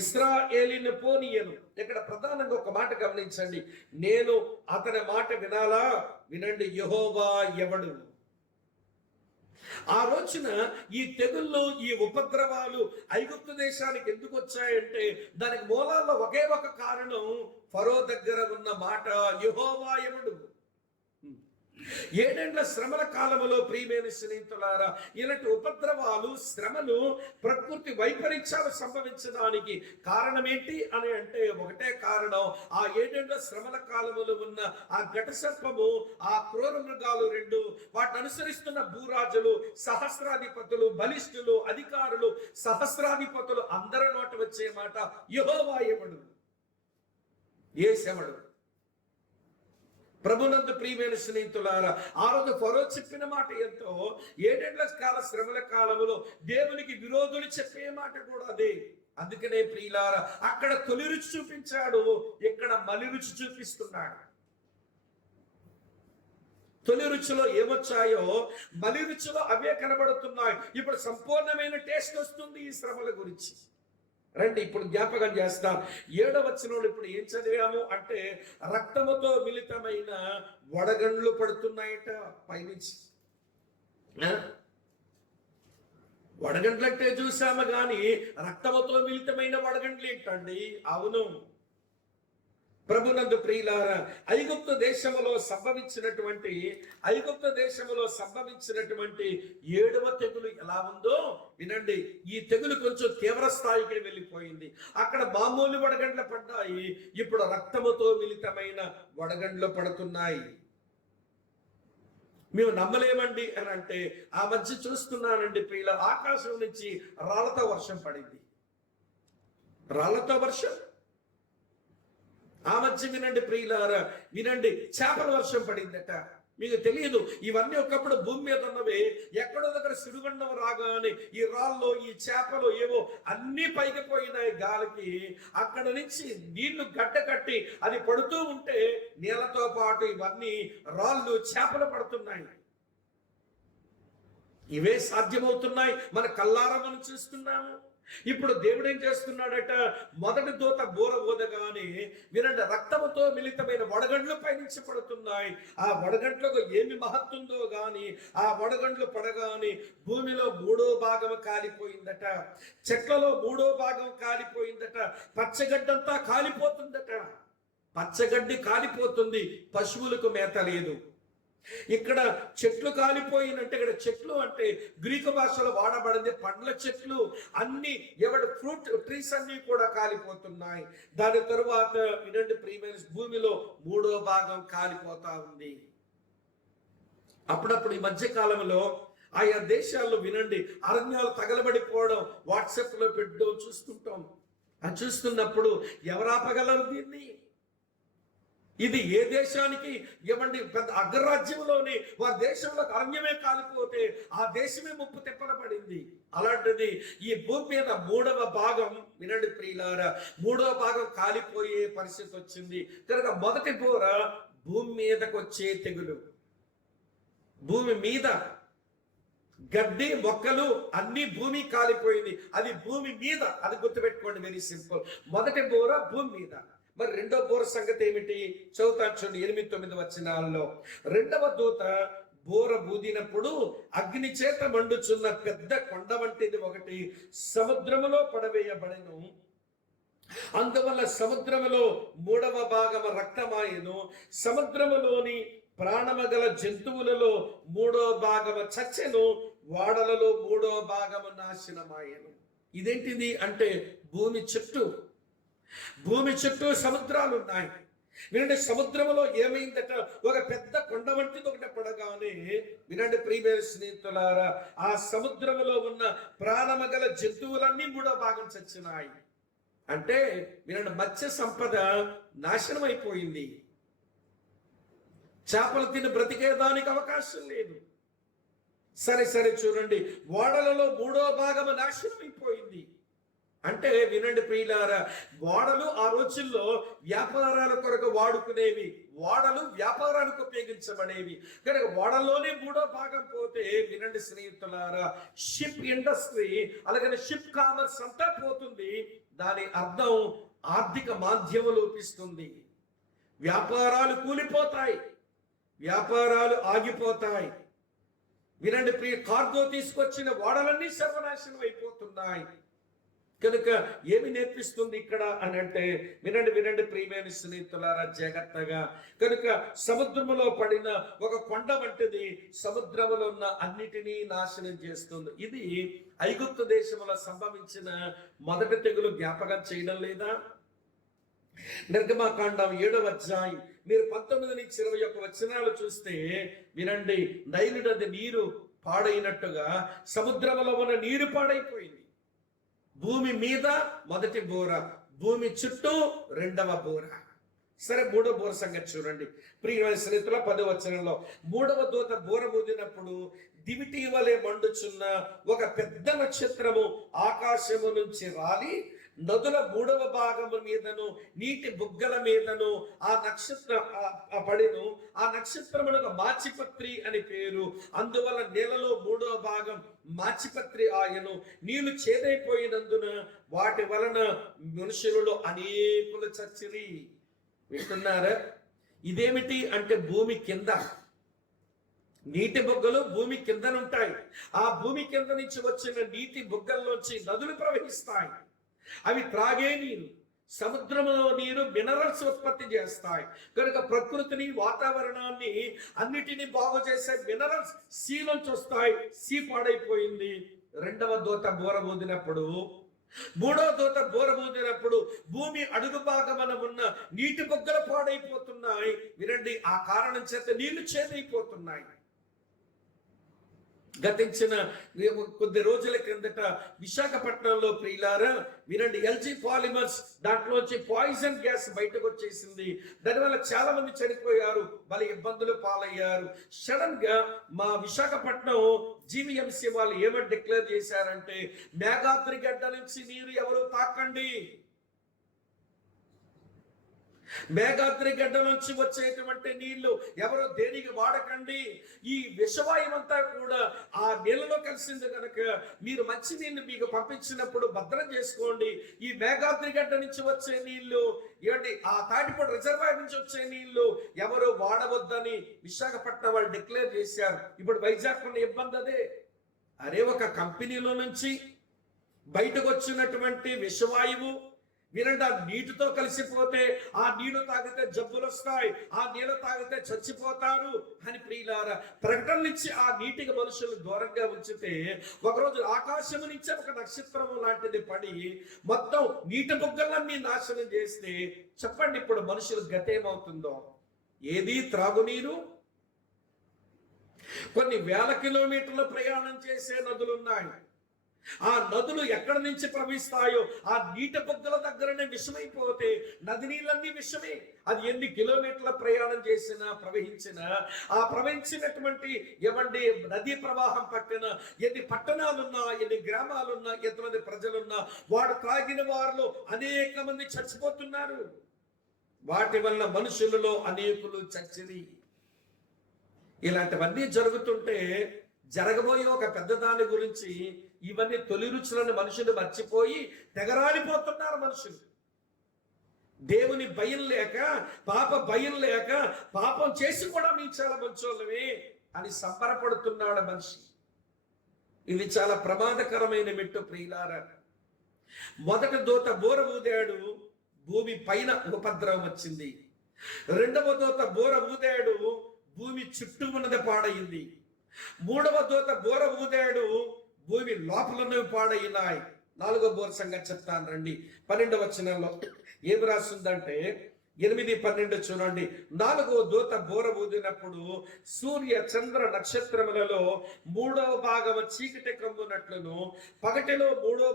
ఇశ్రాయేలును పోనీయను. ఇక్కడ ప్రధానంగా ఒక మాట గమనించండి. నేను అతని మాట వినాలా? వినండి, యెహోవా ఎవడు? ఆ రోజున ఈ తెగుళ్ళు, ఈ ఉపద్రవాలు ఐగుప్తు దేశానికి ఎందుకు వచ్చాయంటే దానికి మూలాల్లో ఒకే ఒక కారణం, ఫరో దగ్గర ఉన్న మాట యెహోవా ఎవడు. 7 ఏళ్ల శ్రమల కాలములో ప్రియమైన స్నేహితులారా, ఇలాంటి ఉపద్రవాలు, శ్రమలు, ప్రకృతి వైపరీత్యాలు సంభవించడానికి కారణం ఏంటి అని అంటే ఒకటే కారణం. ఆ 7 ఏళ్ల శ్రమల కాలములో ఉన్న ఆ ఘట సర్పము, ఆ క్రూర మృగాలు 2, వాటిని అనుసరిస్తున్న భూరాజులు, సహస్రాధిపతులు, బలిష్ఠులు, అధికారులు, సహస్రాధిపతులు అందరి నోట వచ్చే మాట యెహోవా ఎవడు, యేసెవడు. ప్రభునందు ప్రియమైన స్నేహితులారా, ఆ రోజు ఫరో చెప్పిన మాట ఎంతో. 7 ఏళ్ల కాల శ్రమల కాలములో దేవునికి విరోధులు చెప్పే మాట కూడా అదే. అందుకనే ప్రియులారా, అక్కడ తొలి రుచి చూపించాడు, ఇక్కడ మలి రుచి చూపిస్తున్నాడు. తొలి రుచిలో ఏమొచ్చాయో మలి రుచిలో అవే కనబడుతున్నాయి. ఇప్పుడు సంపూర్ణమైన టేస్ట్ వస్తుంది ఈ శ్రమల గురించి. రండి ఇప్పుడు జ్ఞాపకం చేస్తాం. 7వ వచనంలో ఇప్పుడు ఏం చదివాము అంటే రక్తముతో మిళితమైన వడగండ్లు పడుతున్నాయట పైనుంచి. వడగండ్లు అంటే చూసాము కానీ రక్తముతో మిళితమైన వడగండ్లు ఏంటండి? అవును ప్రభునందు ప్రియులారా, ఐగుప్తు దేశములో సంభవించినటువంటి 7వ తెగులు ఎలా ఉందో వినండి. ఈ తెగులు కొంచెం తీవ్ర స్థాయికి వెళ్ళిపోయింది. అక్కడ మామూలు వడగండ్లు పడ్డాయి, ఇప్పుడు రక్తముతో మిళితమైన వడగండ్లు పడుతున్నాయి. మేము నమ్మలేమండి అని అంటే ఆ మధ్య చూస్తున్నానండి ప్రియుల, ఆకాశం నుంచి రాళ్లతో వర్షం పడింది. రాళ్లతో వర్షం. ఆ మధ్య వినండి ప్రియులారా, వినండి, చేపల వర్షం పడిందట. మీకు తెలియదు, ఇవన్నీ ఒకప్పుడు భూమి మీద ఉన్నవి. ఎక్కడో దగ్గర సిడుగండం రాగానే ఈ రాళ్ళు, ఈ చేపలు ఏవో అన్ని పైకి పోయినాయి గాలికి. అక్కడ నుంచి నీళ్లు గడ్డ కట్టి అది పడుతూ ఉంటే నీళ్లతో పాటు ఇవన్నీ రాళ్ళు, చేపలు పడుతున్నాయి. ఇవే సాధ్యమవుతున్నాయి, మన కళ్ళారా మనం చూస్తున్నాము. ఇప్పుడు దేవుడు ఏం చేస్తున్నాడట, మొదటి దూత బూర ఊదగానే వినండి, రక్తముతో మిళితమైన వడగండ్లు పైనుంచి పడుతున్నాయి. ఆ వడగండ్లకు ఏమి మహత్తుందో గాని ఆ వడగండ్లు పడగానే భూమిలో 3వ భాగం కాలిపోయిందట, చెట్లలో 3వ భాగం కాలిపోయిందట, పచ్చగడ్డంతా కాలిపోతుందట. పచ్చగడ్డి కాలిపోతుంది, పశువులకు మేత లేదు. ఇక్కడ చెట్లు కాలిపోయినట్టే, ఇక్కడ చెట్లు అంటే గ్రీకు భాషలో వాడబడింది పండ్ల చెట్లు. అన్ని ఫ్రూట్ ట్రీస్ అన్ని కూడా కాలిపోతున్నాయి. దాని తరువాత వినండి ప్రియమైన, భూమిలో 3వ భాగం కాలిపోతా ఉంది. అప్పుడప్పుడు ఈ మధ్య కాలంలో ఆయా దేశాల్లో వినండి అరణ్యాలు తగలబడిపోవడం వాట్సాప్ లో పెట్టడం చూస్తుంటాం. అది చూస్తున్నప్పుడు ఎవరు ఆపగలరు దీన్ని? ఇది ఏ దేశానికి ఏమండి, పెద్ద అగ్రరాజ్యంలోని వారి దేశంలో అరణ్యమే కాలిపోతే ఆ దేశమే ముప్పు తిప్పలపడింది. అలాంటిది ఈ భూమి మీద 3వ భాగం వినండి ప్రియులారా, 3వ భాగం కాలిపోయే పరిస్థితి వచ్చింది. కనుక మొదటి బోర భూమి మీదకి వచ్చే తెగులు. భూమి మీద గడ్డి మొక్కలు అన్ని భూమి కాలిపోయింది, అది భూమి మీద. అది గుర్తుపెట్టుకోండి, వెరీ సింపుల్. మొదటి బోర భూమి మీద. మరి రెండో బోర సంగతి ఏమిటి? చదువుతాను చూడండి 8-9 వచనాల్లో. రెండవ దూత బోర బూదినప్పుడు అగ్ని చేత మండుచున్న పెద్ద కొండ వంటిది ఒకటి సముద్రములో పడవేయబడెను. అందువల్ల సముద్రములో 3వ భాగము రక్తమాయెను. సముద్రములోని ప్రాణమగల జంతువులలో 3వ భాగము చచ్చెను. వాడలలో 3వ భాగము నాశనమాయెను. ఇదేంటిది అంటే భూమి చుట్టూ సముద్రాలు ఉన్నాయి. వినండి, సముద్రంలో ఏమైందట, ఒక పెద్ద కొండ వంటిది ఒకటి పడగానే వినండి ప్రియమైన స్నేహితులారా, ఆ సముద్రంలో ఉన్న ప్రాణమగల జంతువులన్నీ 3వ భాగం చచ్చినాయి. అంటే వినండి, మత్స్య సంపద నాశనం అయిపోయింది. చేపలు తిని బ్రతికేదానికి అవకాశం లేదు. సరే చూడండి, ఓడలలో 3వ భాగము నాశనం అయిపోయింది. అంటే వినండి ప్రియులారా, ఓడలు ఆ రోజుల్లో వ్యాపారాల కొరకు వాడుకునేవి, ఓడలు వ్యాపారానికి ఉపయోగించబడేవి. కనుక ఓడల్లోనే 3వ భాగం పోతే వినండి స్నేహితులారా, షిప్ ఇండస్ట్రీ అలాగే షిప్ కామర్స్ అంతా పోతుంది. దాని అర్థం ఆర్థిక మాధ్యమం లోపిస్తుంది, వ్యాపారాలు కూలిపోతాయి, వ్యాపారాలు ఆగిపోతాయి. వినండి ప్రియ, కార్గో తీసుకొచ్చిన ఓడలన్నీ సర్వనాశనం అయిపోతున్నాయి. కనుక ఏమి నేర్పిస్తుంది ఇక్కడ అని అంటే వినండి ప్రియమైన స్నేహితులారా జాగ్రత్తగా. కనుక సముద్రములో పడిన ఒక కొండ వంటిది సముద్రములో ఉన్న అన్నిటినీ నాశనం చేస్తుంది. ఇది ఐగుప్తు దేశంలో సంభవించిన మొదటి తెగులు జ్ఞాపకం చేయడం లేదా? నిర్గమకాండం 7వ అధ్యాయం మీరు 19-21 వచనాలు చూస్తే వినండి, నైలు నది నీరు పాడైనట్టుగా సముద్రంలో ఉన్న నీరు పాడైపోయింది. భూమి మీద మొదటి బోర, భూమి చుట్టూ 2వ బోర. సరే 3వ బోర సంగతి చూడండి ప్రియమైన స్నేహితుల 10వ వచనంలో. 3వ దూత బోర ఊదినప్పుడు దివిటి వలె మండుచున్న ఒక పెద్ద నక్షత్రము ఆకాశము నుంచి రాలి నదుల 3వ భాగము మీదను నీటి బుగ్గల మీదను ఆ నక్షత్రం పడిను. ఆ నక్షత్రమునకు మాచిపత్రి అని పేరు. అందువల్ల నేలలో 3వ భాగం మాచిపత్రి ఆయను. నీళ్లు చేదైపోయినందున వాటి వలన మనుషులలో అనేకులు చచ్చిరి. వింటున్నారా? ఇదేమిటి అంటే భూమి కింద నీటి బుగ్గలు భూమి కిందనుంటాయి. ఆ భూమి కింద నుంచి వచ్చిన నీటి బుగ్గల్లోంచి నదులు ప్రవహిస్తాయి. అవి త్రాగే నీరు, సముద్రంలో నీరు మినరల్స్ ఉత్పత్తి చేస్తాయి. కనుక ప్రకృతిని, వాతావరణాన్ని అన్నిటినీ బాగు చేసే మినరల్స్ సీలోంచి వస్తాయి. సీ పాడైపోయింది. 2వ దూత బోర ఊదినప్పుడు, 3వ దూత బోర ఊదినప్పుడు భూమి అడుగు భాగమున ఉన్న నీటి బుగ్గలు పాడైపోతున్నాయి. వినండి, ఆ కారణం చేత నీళ్లు చేదైపోతున్నాయి. గతించిన కొద్ది రోజుల క్రిందట విశాఖపట్నంలో ప్రియులారా వినండి, ఎల్జీ పాలిమర్స్ దాంట్లోంచి పాయిజన్ గ్యాస్ బయటకు వచ్చేసింది. దానివల్ల చాలా మంది చనిపోయారు, వాళ్ళ ఇబ్బందులు పాలయ్యారు. సడన్ గా మా విశాఖపట్నం జీవీఎంసీ వాళ్ళు ఏమని డిక్లేర్ చేశారంటే, మేఘాద్రి గడ్డ నుంచి నీరు ఎవరు తాకండి, మేఘాద్రి గడ్డ నుంచి వచ్చేటువంటి నీళ్లు ఎవరు దేనికి వాడకండి. ఈ విషవాయువు అంతా కూడా ఆ నీళ్ళలో కలిసింది కనుక మీరు మంచి నీళ్లు మీకు పంపించినప్పుడు భద్రం చేసుకోండి. ఈ మేఘాద్రి గడ్డ నుంచి వచ్చే నీళ్లు ఏమండి, ఆ తాటిపూడి రిజర్వాయర్ నుంచి వచ్చే నీళ్లు ఎవరు వాడవద్దని విశాఖపట్నం వాళ్ళు డిక్లేర్ చేశారు. ఇప్పుడు వైజాగ్ ఉన్న ఇబ్బంది అదే. అరే, ఒక కంపెనీలో నుంచి బయటకు వచ్చినటువంటి విషవాయువు వినండి, ఆ నీటితో కలిసిపోతే ఆ నీళ్లు తాగితే జబ్బులు వస్తాయి, ఆ నీళ్లు తాగితే చచ్చిపోతారు అని ప్రియులారా ప్రకటన నుంచి ఆ నీటికి మనుషులు దూరంగా ఉంచితే ఒకరోజు ఆకాశం నుంచి ఒక నక్షత్రము లాంటిది పడి మొత్తం నీటి బుగ్గలన్నీ నాశనం చేస్తే చెప్పండి ఇప్పుడు మనుషులు గతేమవుతుందో. ఏది త్రాగునీరు, కొన్ని వేల కిలోమీటర్ల ప్రయాణం చేసే నదులున్నాయి. ఆ నదులు ఎక్కడి నుంచి ప్రవహిస్తాయో ఆ నీటి బొగ్గల దగ్గరనే విషమైపోతే నది నీళ్ళన్నీ విషమే. అది ఎన్ని కిలోమీటర్ల ప్రయాణం చేసినా ప్రవహించినా ఆ ప్రవహించినటువంటి ఏమండి నదీ ప్రవాహం పట్టిన ఎన్ని పట్టణాలున్నా ఎన్ని గ్రామాలున్నా ఎంతమంది ప్రజలున్నా వాడు త్రాగిన వారిలో అనేక మంది చచ్చిపోతున్నారు. వాటి వల్ల మనుషులలో అనేకులు చచ్చిరి. ఇలాంటివన్నీ జరుగుతుంటే జరగబోయే ఒక పెద్ద దాని గురించి ఇవన్నీ తొలి రుచులను మనుషులు మర్చిపోయి తెగరాలిపోతున్నారు. మనుషులు దేవుని భయం లేక, పాప భయం లేక, పాపం చేసి కూడా మేము చాలా మంచోళ్ళమే అని సంబరపడుతున్నాడు మనిషి. ఇది చాలా ప్రమాదకరమైన మెట్టు ప్రియులారా. మొదటి దూత బోర ఊదాడు, భూమి పైన ఉపద్రవం వచ్చింది. రెండవ దూత బోర ఊదాడు, భూమి చుట్టూ ఉన్నది పాడయింది. మూడవ దూత బోర ఊదాడు, భూమి లోపలనే పాడైనాయి. నాలుగో బోర సంగతి చెప్తాను రండి. 12వ వచనంలో ఏమి రాస్తుందంటే 8-12 చూడండి. నాలుగో దూత బోర ఊదినప్పుడు సూర్య చంద్ర నక్షత్రములలో 3వ భాగము చీకటి కమ్మునట్లును, పగటిలో 3వ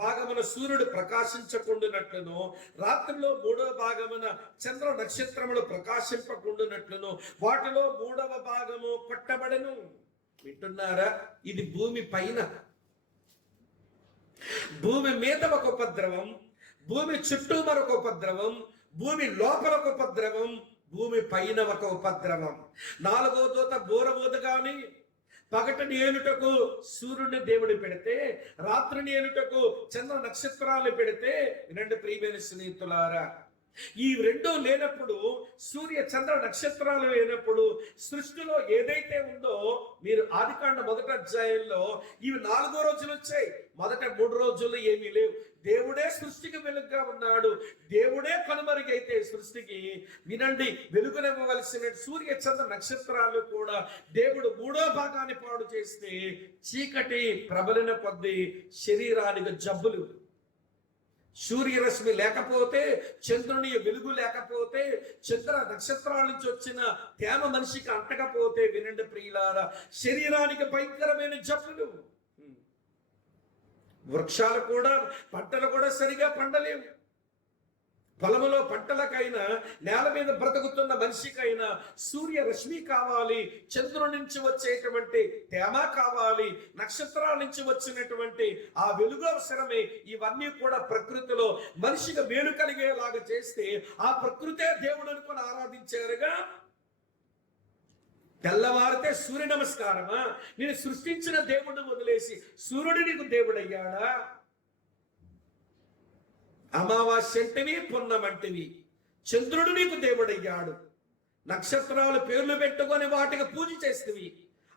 భాగమున సూర్యుడు ప్రకాశించకుండునట్లును, రాత్రిలో 3వ భాగమున చంద్ర నక్షత్రములు ప్రకాశింపకుండునట్లును వాటిలో 3వ భాగము కొట్టబడెను. వింటున్నారా? ఇది భూమి పైన. భూమి మీద ఒక ఉపద్రవం, భూమి చుట్టూ మరొక ఉపద్రవం, భూమి లోపల ఒక ఉపద్రవం, భూమి పైన ఒక ఉపద్రవం. నాలుగో దూత బోర ఊదగాని పగటిని ఏలుటకు సూర్యుడిని దేవుడు పెడితే, రాత్రిని ఏలుటకు చంద్ర నక్షత్రాలు పెడితే, వినండి ప్రియమైన స్నేహితులారా, ఈ రెండూ లేనప్పుడు, సూర్య చంద్ర నక్షత్రాలు లేనప్పుడు సృష్టిలో ఏదైతే ఉందో మీరు ఆదికాండ 1వ అధ్యాయంలో ఇవి 4 రోజులు వచ్చాయి. మొదట 3 రోజులు ఏమీ లేవు. దేవుడే సృష్టికి వెలుగుగా ఉన్నాడు. దేవుడే కనుమరుగైతే సృష్టికి వినండి వెలుగునివ్వవలసిన సూర్య చంద్ర నక్షత్రాలు కూడా దేవుడు 3వ భాగాన్ని పాడు చేస్తే చీకటి ప్రబలిన కొద్దీ శరీరానికి జబ్బులు. సూర్యరశ్మి లేకపోతే, చంద్రుని వెలుగు లేకపోతే, చంద్ర నక్షత్రాల నుంచి వచ్చిన తేమ మనిషికి అంటకపోతే వినండి ప్రియులారా శరీరానికి భయంకరమైన జబ్బులు. వృక్షాలు కూడా, పంటలు కూడా సరిగా పండలేవు. పొలములో పంటలకైనా, నేల మీద బ్రతుకుతున్న మనిషికైనా సూర్య రశ్మి కావాలి, చంద్రుడి నుంచి వచ్చేటువంటి తేమ కావాలి, నక్షత్రాల నుంచి వచ్చినటువంటి ఆ వెలుగు అవసరమే. ఇవన్నీ కూడా ప్రకృతిలో మనిషికి మేలు కలిగేలాగా చేస్తే ఆ ప్రకృతే దేవుడు అనుకుని ఆరాధించారుగా. తెల్లవారితే సూర్య నమస్కారమా? నేను సృష్టించిన దేవుడిని వదిలేసి సూర్యుడు నీకు దేవుడయ్యాడా? అమావాస్య అంటివి, పున్నమంటివి, చంద్రుడు నీకు దేవుడయ్యాడు. నక్షత్రాలు పేర్లు పెట్టుకొని వాటికి పూజ చేస్తవి,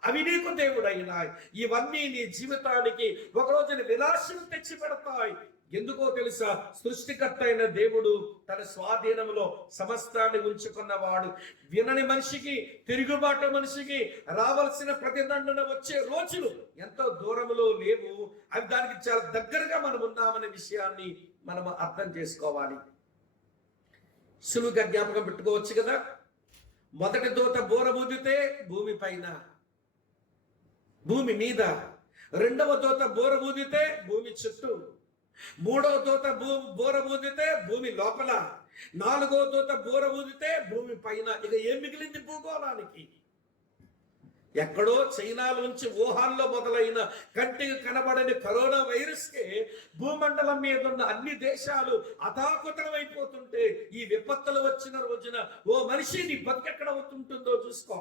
అవి నీకు దేవుడైనాయి. ఇవన్నీ నీ జీవితానికి ఒకరోజు వినాశనం తెచ్చి పెడతాయి. ఎందుకో తెలుసా? సృష్టికర్త అయిన దేవుడు తన స్వాధీనంలో సమస్తాన్ని ఉంచుకున్నవాడు. వినని మనిషికి, తిరుగుబాటు మనిషికి రావాల్సిన ప్రతిదండన వచ్చే రోజులు ఎంతో దూరంలో లేవు. అవి దానికి చాలా దగ్గరగా మనం ఉన్నామనే విషయాన్ని మనం అర్థం చేసుకోవాలి. సులువుగా జ్ఞాపకం పెట్టుకోవచ్చు కదా. మొదటి దూత బోర ఊదితే భూమి పైన, భూమి మీద, రెండవ దూత బోర ఊదితే భూమి చుట్టూ, మూడవ దూత బోర ఊదితే భూమి లోపల, నాలుగవ దూత బోర ఊదితే భూమి పైన. ఇక ఏం మిగిలింది భూగోళానికి? ఎక్కడో చైనాలోంచి వుహాన్లో మొదలైన కంటికి కనబడని కరోనా వైరస్కే భూమండలం మీద ఉన్న అన్ని దేశాలు అతాకుతమైపోతుంటే, ఈ విపత్తులు వచ్చిన రోజున ఓ మనిషి నీ బతికెక్కడ అవుతుంటుందో చూసుకో.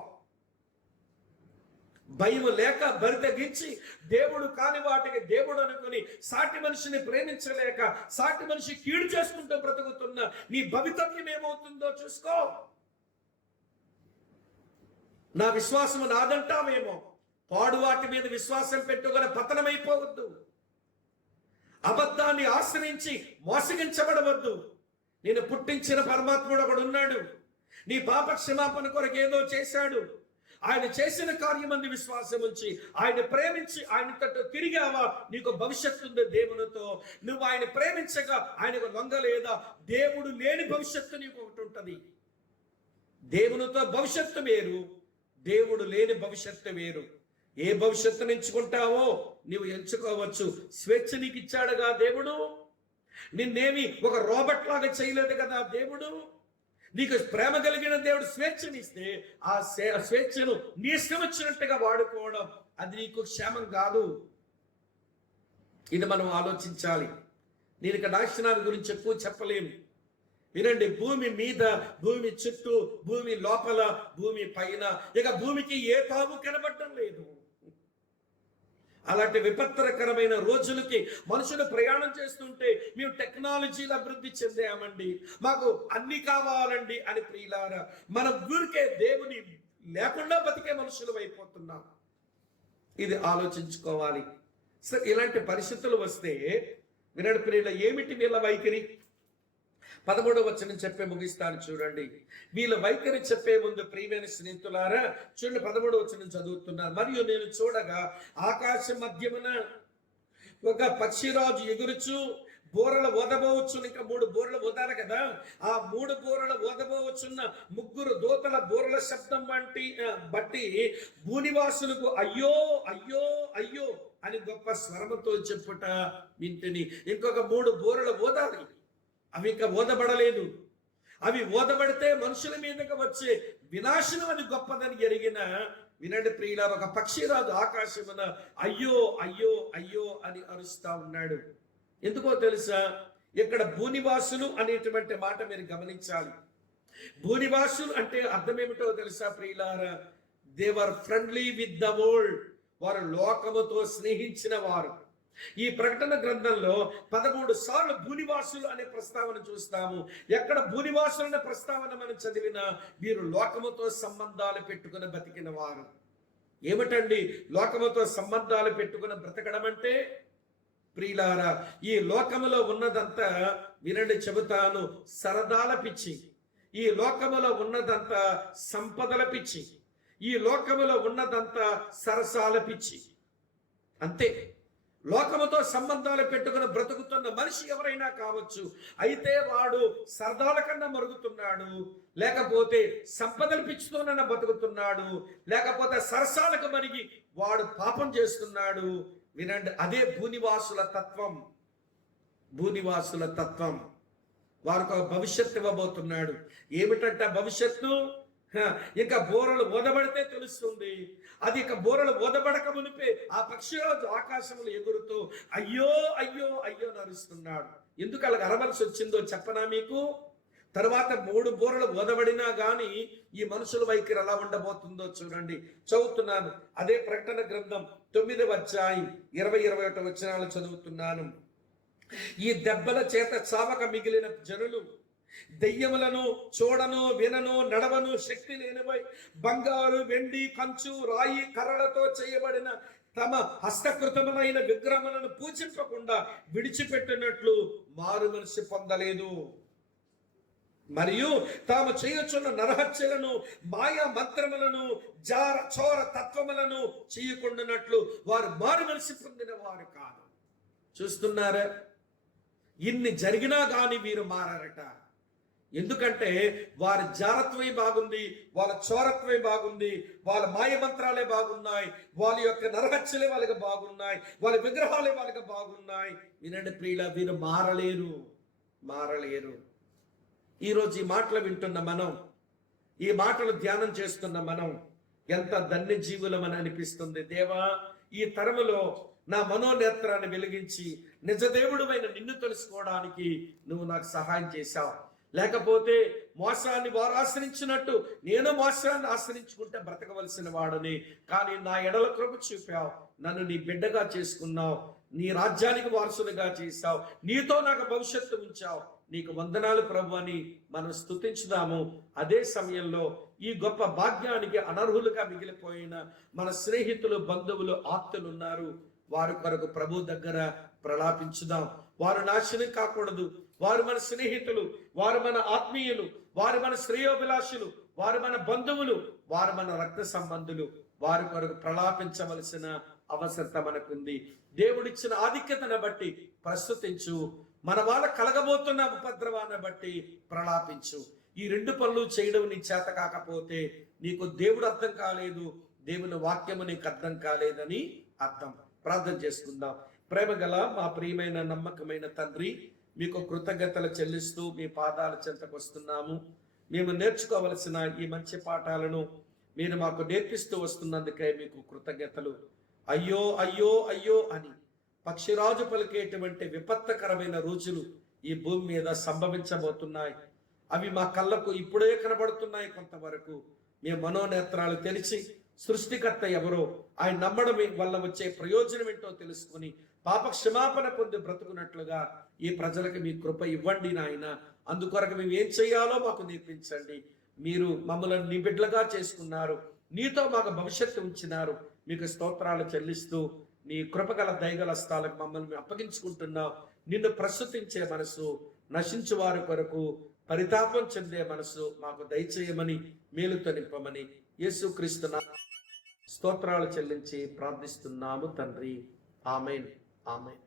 భయం లేక బరితెగించి దేవుడు కాని వాటికి దేవుడు అనుకుని సాటి మనిషిని ప్రేమించలేక సాటి మనిషి కీడు చేసుకుంటూ బ్రతుకుతున్న నీ భవితవ్యం ఏమవుతుందో చూసుకో. నా విశ్వాసము నాదంటావేమో, పాడు వాటి మీద విశ్వాసం పెట్టుగల పతనమైపోవద్దు. అబద్ధాన్ని ఆశ్రయించి మోసగించబడవద్దు. నేను పుట్టించిన పరమాత్ముడు ఒకడు ఉన్నాడు. నీ పాప క్షమాపణ కొరకు ఏదో చేశాడు. ఆయన చేసిన కార్యమంది విశ్వాసం ఉంచి ఆయన ప్రేమించి ఆయన తట్టు తిరిగావా, నీకు భవిష్యత్తు ఉంది దేవునితో. నువ్వు ఆయన ప్రేమించగా ఆయనకు లొంగలేదా, దేవుడు లేని భవిష్యత్తు నీకు ఒకటి ఉంటుంది. దేవునితో భవిష్యత్తు వేరు, దేవుడు లేని భవిష్యత్తు వేరు. ఏ భవిష్యత్తును ఎంచుకుంటావో నీవు ఎంచుకోవచ్చు. స్వేచ్ఛ నీకు ఇచ్చాడుగా దేవుడు. నిన్నేమి ఒక రోబోట్ లాగా చేయలేదు కదా దేవుడు. నీకు ప్రేమ కలిగిన దేవుడు స్వేచ్ఛనిస్తే ఆ స్వేచ్ఛను నీ ఇష్టం వచ్చినట్టుగా వాడుకోవడం అది నీకు క్షేమం కాదు. ఇది మనం ఆలోచించాలి. నేను ఇక నాశనాన్ని గురించి ఎక్కువ చెప్పలేము. వినండి, భూమి మీద, భూమి చుట్టూ, భూమి లోపల, భూమి పైన, ఇక భూమికి ఏ తావు కనబడటం లేదు. అలాంటి విపత్కరమైన రోజులకి మనుషులు ప్రయాణం చేస్తుంటే మేము టెక్నాలజీలో అభివృద్ధి చెందామండి, మాకు అన్ని కావాలండి అని ప్రియులారా మన ఊరికే దేవుని లేకుండా బతికే మనుషులు అయిపోతున్నాం. ఇది ఆలోచించుకోవాలి. సరే, ఇలాంటి పరిస్థితులు వస్తే వినండి ప్రియుల, ఏమిటి వీళ్ళ వైఖరి? 13వ వచనం చెప్పే ముగిస్తాను చూడండి. వీళ్ళ వైఖరి చెప్పే ముందు ప్రియమైన స్నేహితులారా చూడండి, 13వ వచనం చదువుతున్నారు. మరియు నేను చూడగా ఆకాశం మధ్యమున ఒక పక్షిరాజు ఎగురుచు బోరలు ఓదబోవచ్చును. ఇంకా 3 బోరలు ఓదాలి కదా. ఆ 3 బోరలు ఓదబోవచ్చున్న 3 దూతల బోరల శబ్దం బట్టి భూనివాసులకు అయ్యో అయ్యో అయ్యో అని గొప్ప స్వరముతో చెప్పుట వింటిని. ఇంకొక 3 బోరలు ఓదాలి. అవి ఇంకా ఓదబడలేదు. అవి ఓదబడితే మనుషుల మీదకి వచ్చే వినాశనం అది గొప్పదని ఎరిగిన వినండి ప్రియులారా, ఒక పక్షిరాజు ఆకాశమున అయ్యో అయ్యో అయ్యో అని అరుస్తా ఉన్నాడు. ఎందుకో తెలుసా? ఇక్కడ భూనివాసులు అనేటువంటి మాట మీరు గమనించాలి. భూనివాసులు అంటే అర్థం ఏమిటో తెలుసా ప్రియులారా? They were friendly with the world. వారు లోకముతో స్నేహించిన వారు. ఈ ప్రకటన గ్రంథంలో 13 సార్లు భూనివాసులు అనే ప్రస్తావన చూస్తాము. ఎక్కడ భూనివాసులు అనే ప్రస్తావన మనం చదివినా వీరు లోకముతో సంబంధాలు పెట్టుకుని బతికిన వారు. ఏమిటండి లోకముతో సంబంధాలు పెట్టుకుని బ్రతకడం అంటే? ప్రియులారా, ఈ లోకములో ఉన్నదంతా వినండి చెబుతాను, సరదాల పిచ్చి. ఈ లోకములో ఉన్నదంతా సంపదల పిచ్చి. ఈ లోకములో ఉన్నదంతా సరసాల పిచ్చి. అంతే. లోకముతో సంబంధాలు పెట్టుకుని బ్రతుకుతున్న మనిషి ఎవరైనా కావచ్చు. అయితే వాడు సరదాల కన్నా మరుగుతున్నాడు, లేకపోతే సంపదలు పిచ్చుతోనన్నా బతుకుతున్నాడు, లేకపోతే సరసాలకు మరిగి వాడు పాపం చేస్తున్నాడు. వినండి, అదే భూనివాసుల తత్వం. భూనివాసుల తత్వం. వారికి ఒక భవిష్యత్తు ఇవ్వబోతున్నాడు. ఏమిటంటే భవిష్యత్తు ఇంకా బోరలు ఓదబడితే తెలుస్తుంది. అది ఇక బోరలు ఓదబడక మునిపే ఆ పక్షిరాజు ఆకాశంలో ఎగురుతూ అయ్యో అయ్యో అయ్యో నరుస్తున్నాడు. ఎందుకు అలాగ అరవలసి వచ్చిందో చెప్పనా మీకు? తర్వాత 3 బోరలు ఓదబడినా గాని ఈ మనుషుల వైఖరి ఎలా ఉండబోతుందో చూడండి. చదువుతున్నాను, అదే ప్రకటన గ్రంథం 9వ అధ్యాయం 20-21 వచనాలు చదువుతున్నాను. ఈ దెబ్బల చేత చావక మిగిలిన జనులు దెయ్యములను చూడను వినను నడవను శక్తి లేనివై బంగారు వెండి కంచు రాయి కర్రలతో చేయబడిన తమ హస్తకృతములైన విగ్రహములను పూజింపకుండా విడిచిపెట్టినట్లు మారు మనసు పొందలేదు. మరియు తాము చేయొచ్చున్న నరహత్యలను మాయా మంత్రములను చోర తత్వములను చేయకుండానట్లు వారు మారు మనసు పొందిన వారు కాదు. చూస్తున్నారా? ఇన్ని జరిగినా గాని వీరు మారట. ఎందుకంటే వారి జారత్వమే బాగుంది, వాళ్ళ చోరత్వమే బాగుంది, వాళ్ళ మాయమంత్రాలే బాగున్నాయి, వాళ్ళ యొక్క నరహత్యలే వాళ్ళకి బాగున్నాయి, వాళ్ళ విగ్రహాలే వాళ్ళకి బాగున్నాయి. వినండి ప్రియుల, వీరు మారలేరు. ఈరోజు ఈ మాటలు వింటున్న మనం, ఈ మాటలు ధ్యానం చేస్తున్న మనం ఎంత ధన్య జీవులమని అనిపిస్తుంది. దేవా, ఈ తరములో నా మనోనేత్రాన్ని వెలిగించి నిజదేవుడువైన నిన్ను తెలుసుకోవడానికి నువ్వు నాకు సహాయం చేశావు. లేకపోతే మోసాన్ని వారు ఆశ్రయించినట్టు నేను మోసాన్ని ఆశ్రయించుకుంటే బ్రతకవలసిన వాడని. కానీ నా ఎడల కృప చూపావు, నన్ను నీ బిడ్డగా చేసుకున్నావు, నీ రాజ్యానికి వారసునిగా చేశావు, నీతో నాకు భవిష్యత్తు ఉంచావు. నీకు వందనాలు ప్రభు అని మనం స్తుతించుదాము. అదే సమయంలో ఈ గొప్ప భాగ్యానికి అనర్హులుగా మిగిలిపోయిన మన స్నేహితులు, బంధువులు, ఆప్తులు ఉన్నారు. వారి కొరకు ప్రభు దగ్గర ప్రలాపించుదాం. వారు నాశనం కాకూడదు. వారు మన స్నేహితులు, వారు మన ఆత్మీయులు, వారు మన శ్రేయోభిలాషులు, వారు మన బంధువులు, వారు మన రక్త సంబంధులు. వారి కొరకు ప్రలాపించవలసిన అవసరత మనకుంది. దేవుడిచ్చిన ఆధిక్యతను బట్టి ప్రస్తుతించు. మన వాళ్ళ కలగబోతున్న ఉపద్రవాన్ని బట్టి ప్రలాపించు. ఈ రెండు పనులు చేయడం నీ చేత కాకపోతే నీకు దేవుడు అర్థం కాలేదు, దేవుని వాక్యము నీకు అర్థం కాలేదని అర్థం. ప్రార్థన చేసుకుందాం. ప్రేమ గల మా ప్రియమైన నమ్మకమైన తండ్రి, మీకు కృతజ్ఞతలు చెల్లిస్తూ మీ పాదాల చెంతకు వస్తున్నాము. మేము నేర్చుకోవలసిన ఈ మంచి పాఠాలను మీరు మాకు నేర్పిస్తూ వస్తున్నందుకే మీకు కృతజ్ఞతలు. అయ్యో అయ్యో అయ్యో అని పక్షిరాజు పలికేటువంటి విపత్కరమైన రోజులు ఈ భూమి మీద సంభవించబోతున్నాయి. అవి మా కళ్ళకు ఇప్పుడే కనబడుతున్నాయి. కొంతవరకు మీ మనోనేత్రాలు తెరిచి సృష్టికర్త ఎవరో, ఆయన నమ్మడం వల్ల వచ్చే ప్రయోజనం ఏంటో తెలుసుకుని పాప క్షమాపణ పొంది బ్రతుకున్నట్లుగా ఈ ప్రజలకు మీ కృప ఇవ్వండి నాయన. అందుకొరకు మేము ఏం చేయాలో మాకు నేర్పించండి. మీరు మమ్మల్ని నీ బిడ్డలుగా చేసుకున్నారు, నీతో మాకు భవిష్యత్తు ఉంచినారు. మీకు స్తోత్రాలు చెల్లిస్తూ నీ కృపగల దయగల స్థాలకు మమ్మల్ని అప్పగించుకుంటున్నాం. నిన్ను ప్రస్తుతించే మనసు, నశించు వారి కొరకు పరితాపం చెందే మనసు మాకు దయచేయమని, మేలుతో నింపమని యేసుక్రీస్తు స్తోత్రాలు చెల్లించి ప్రార్థిస్తున్నాము తండ్రి. ఆమేన్, ఆమేన్.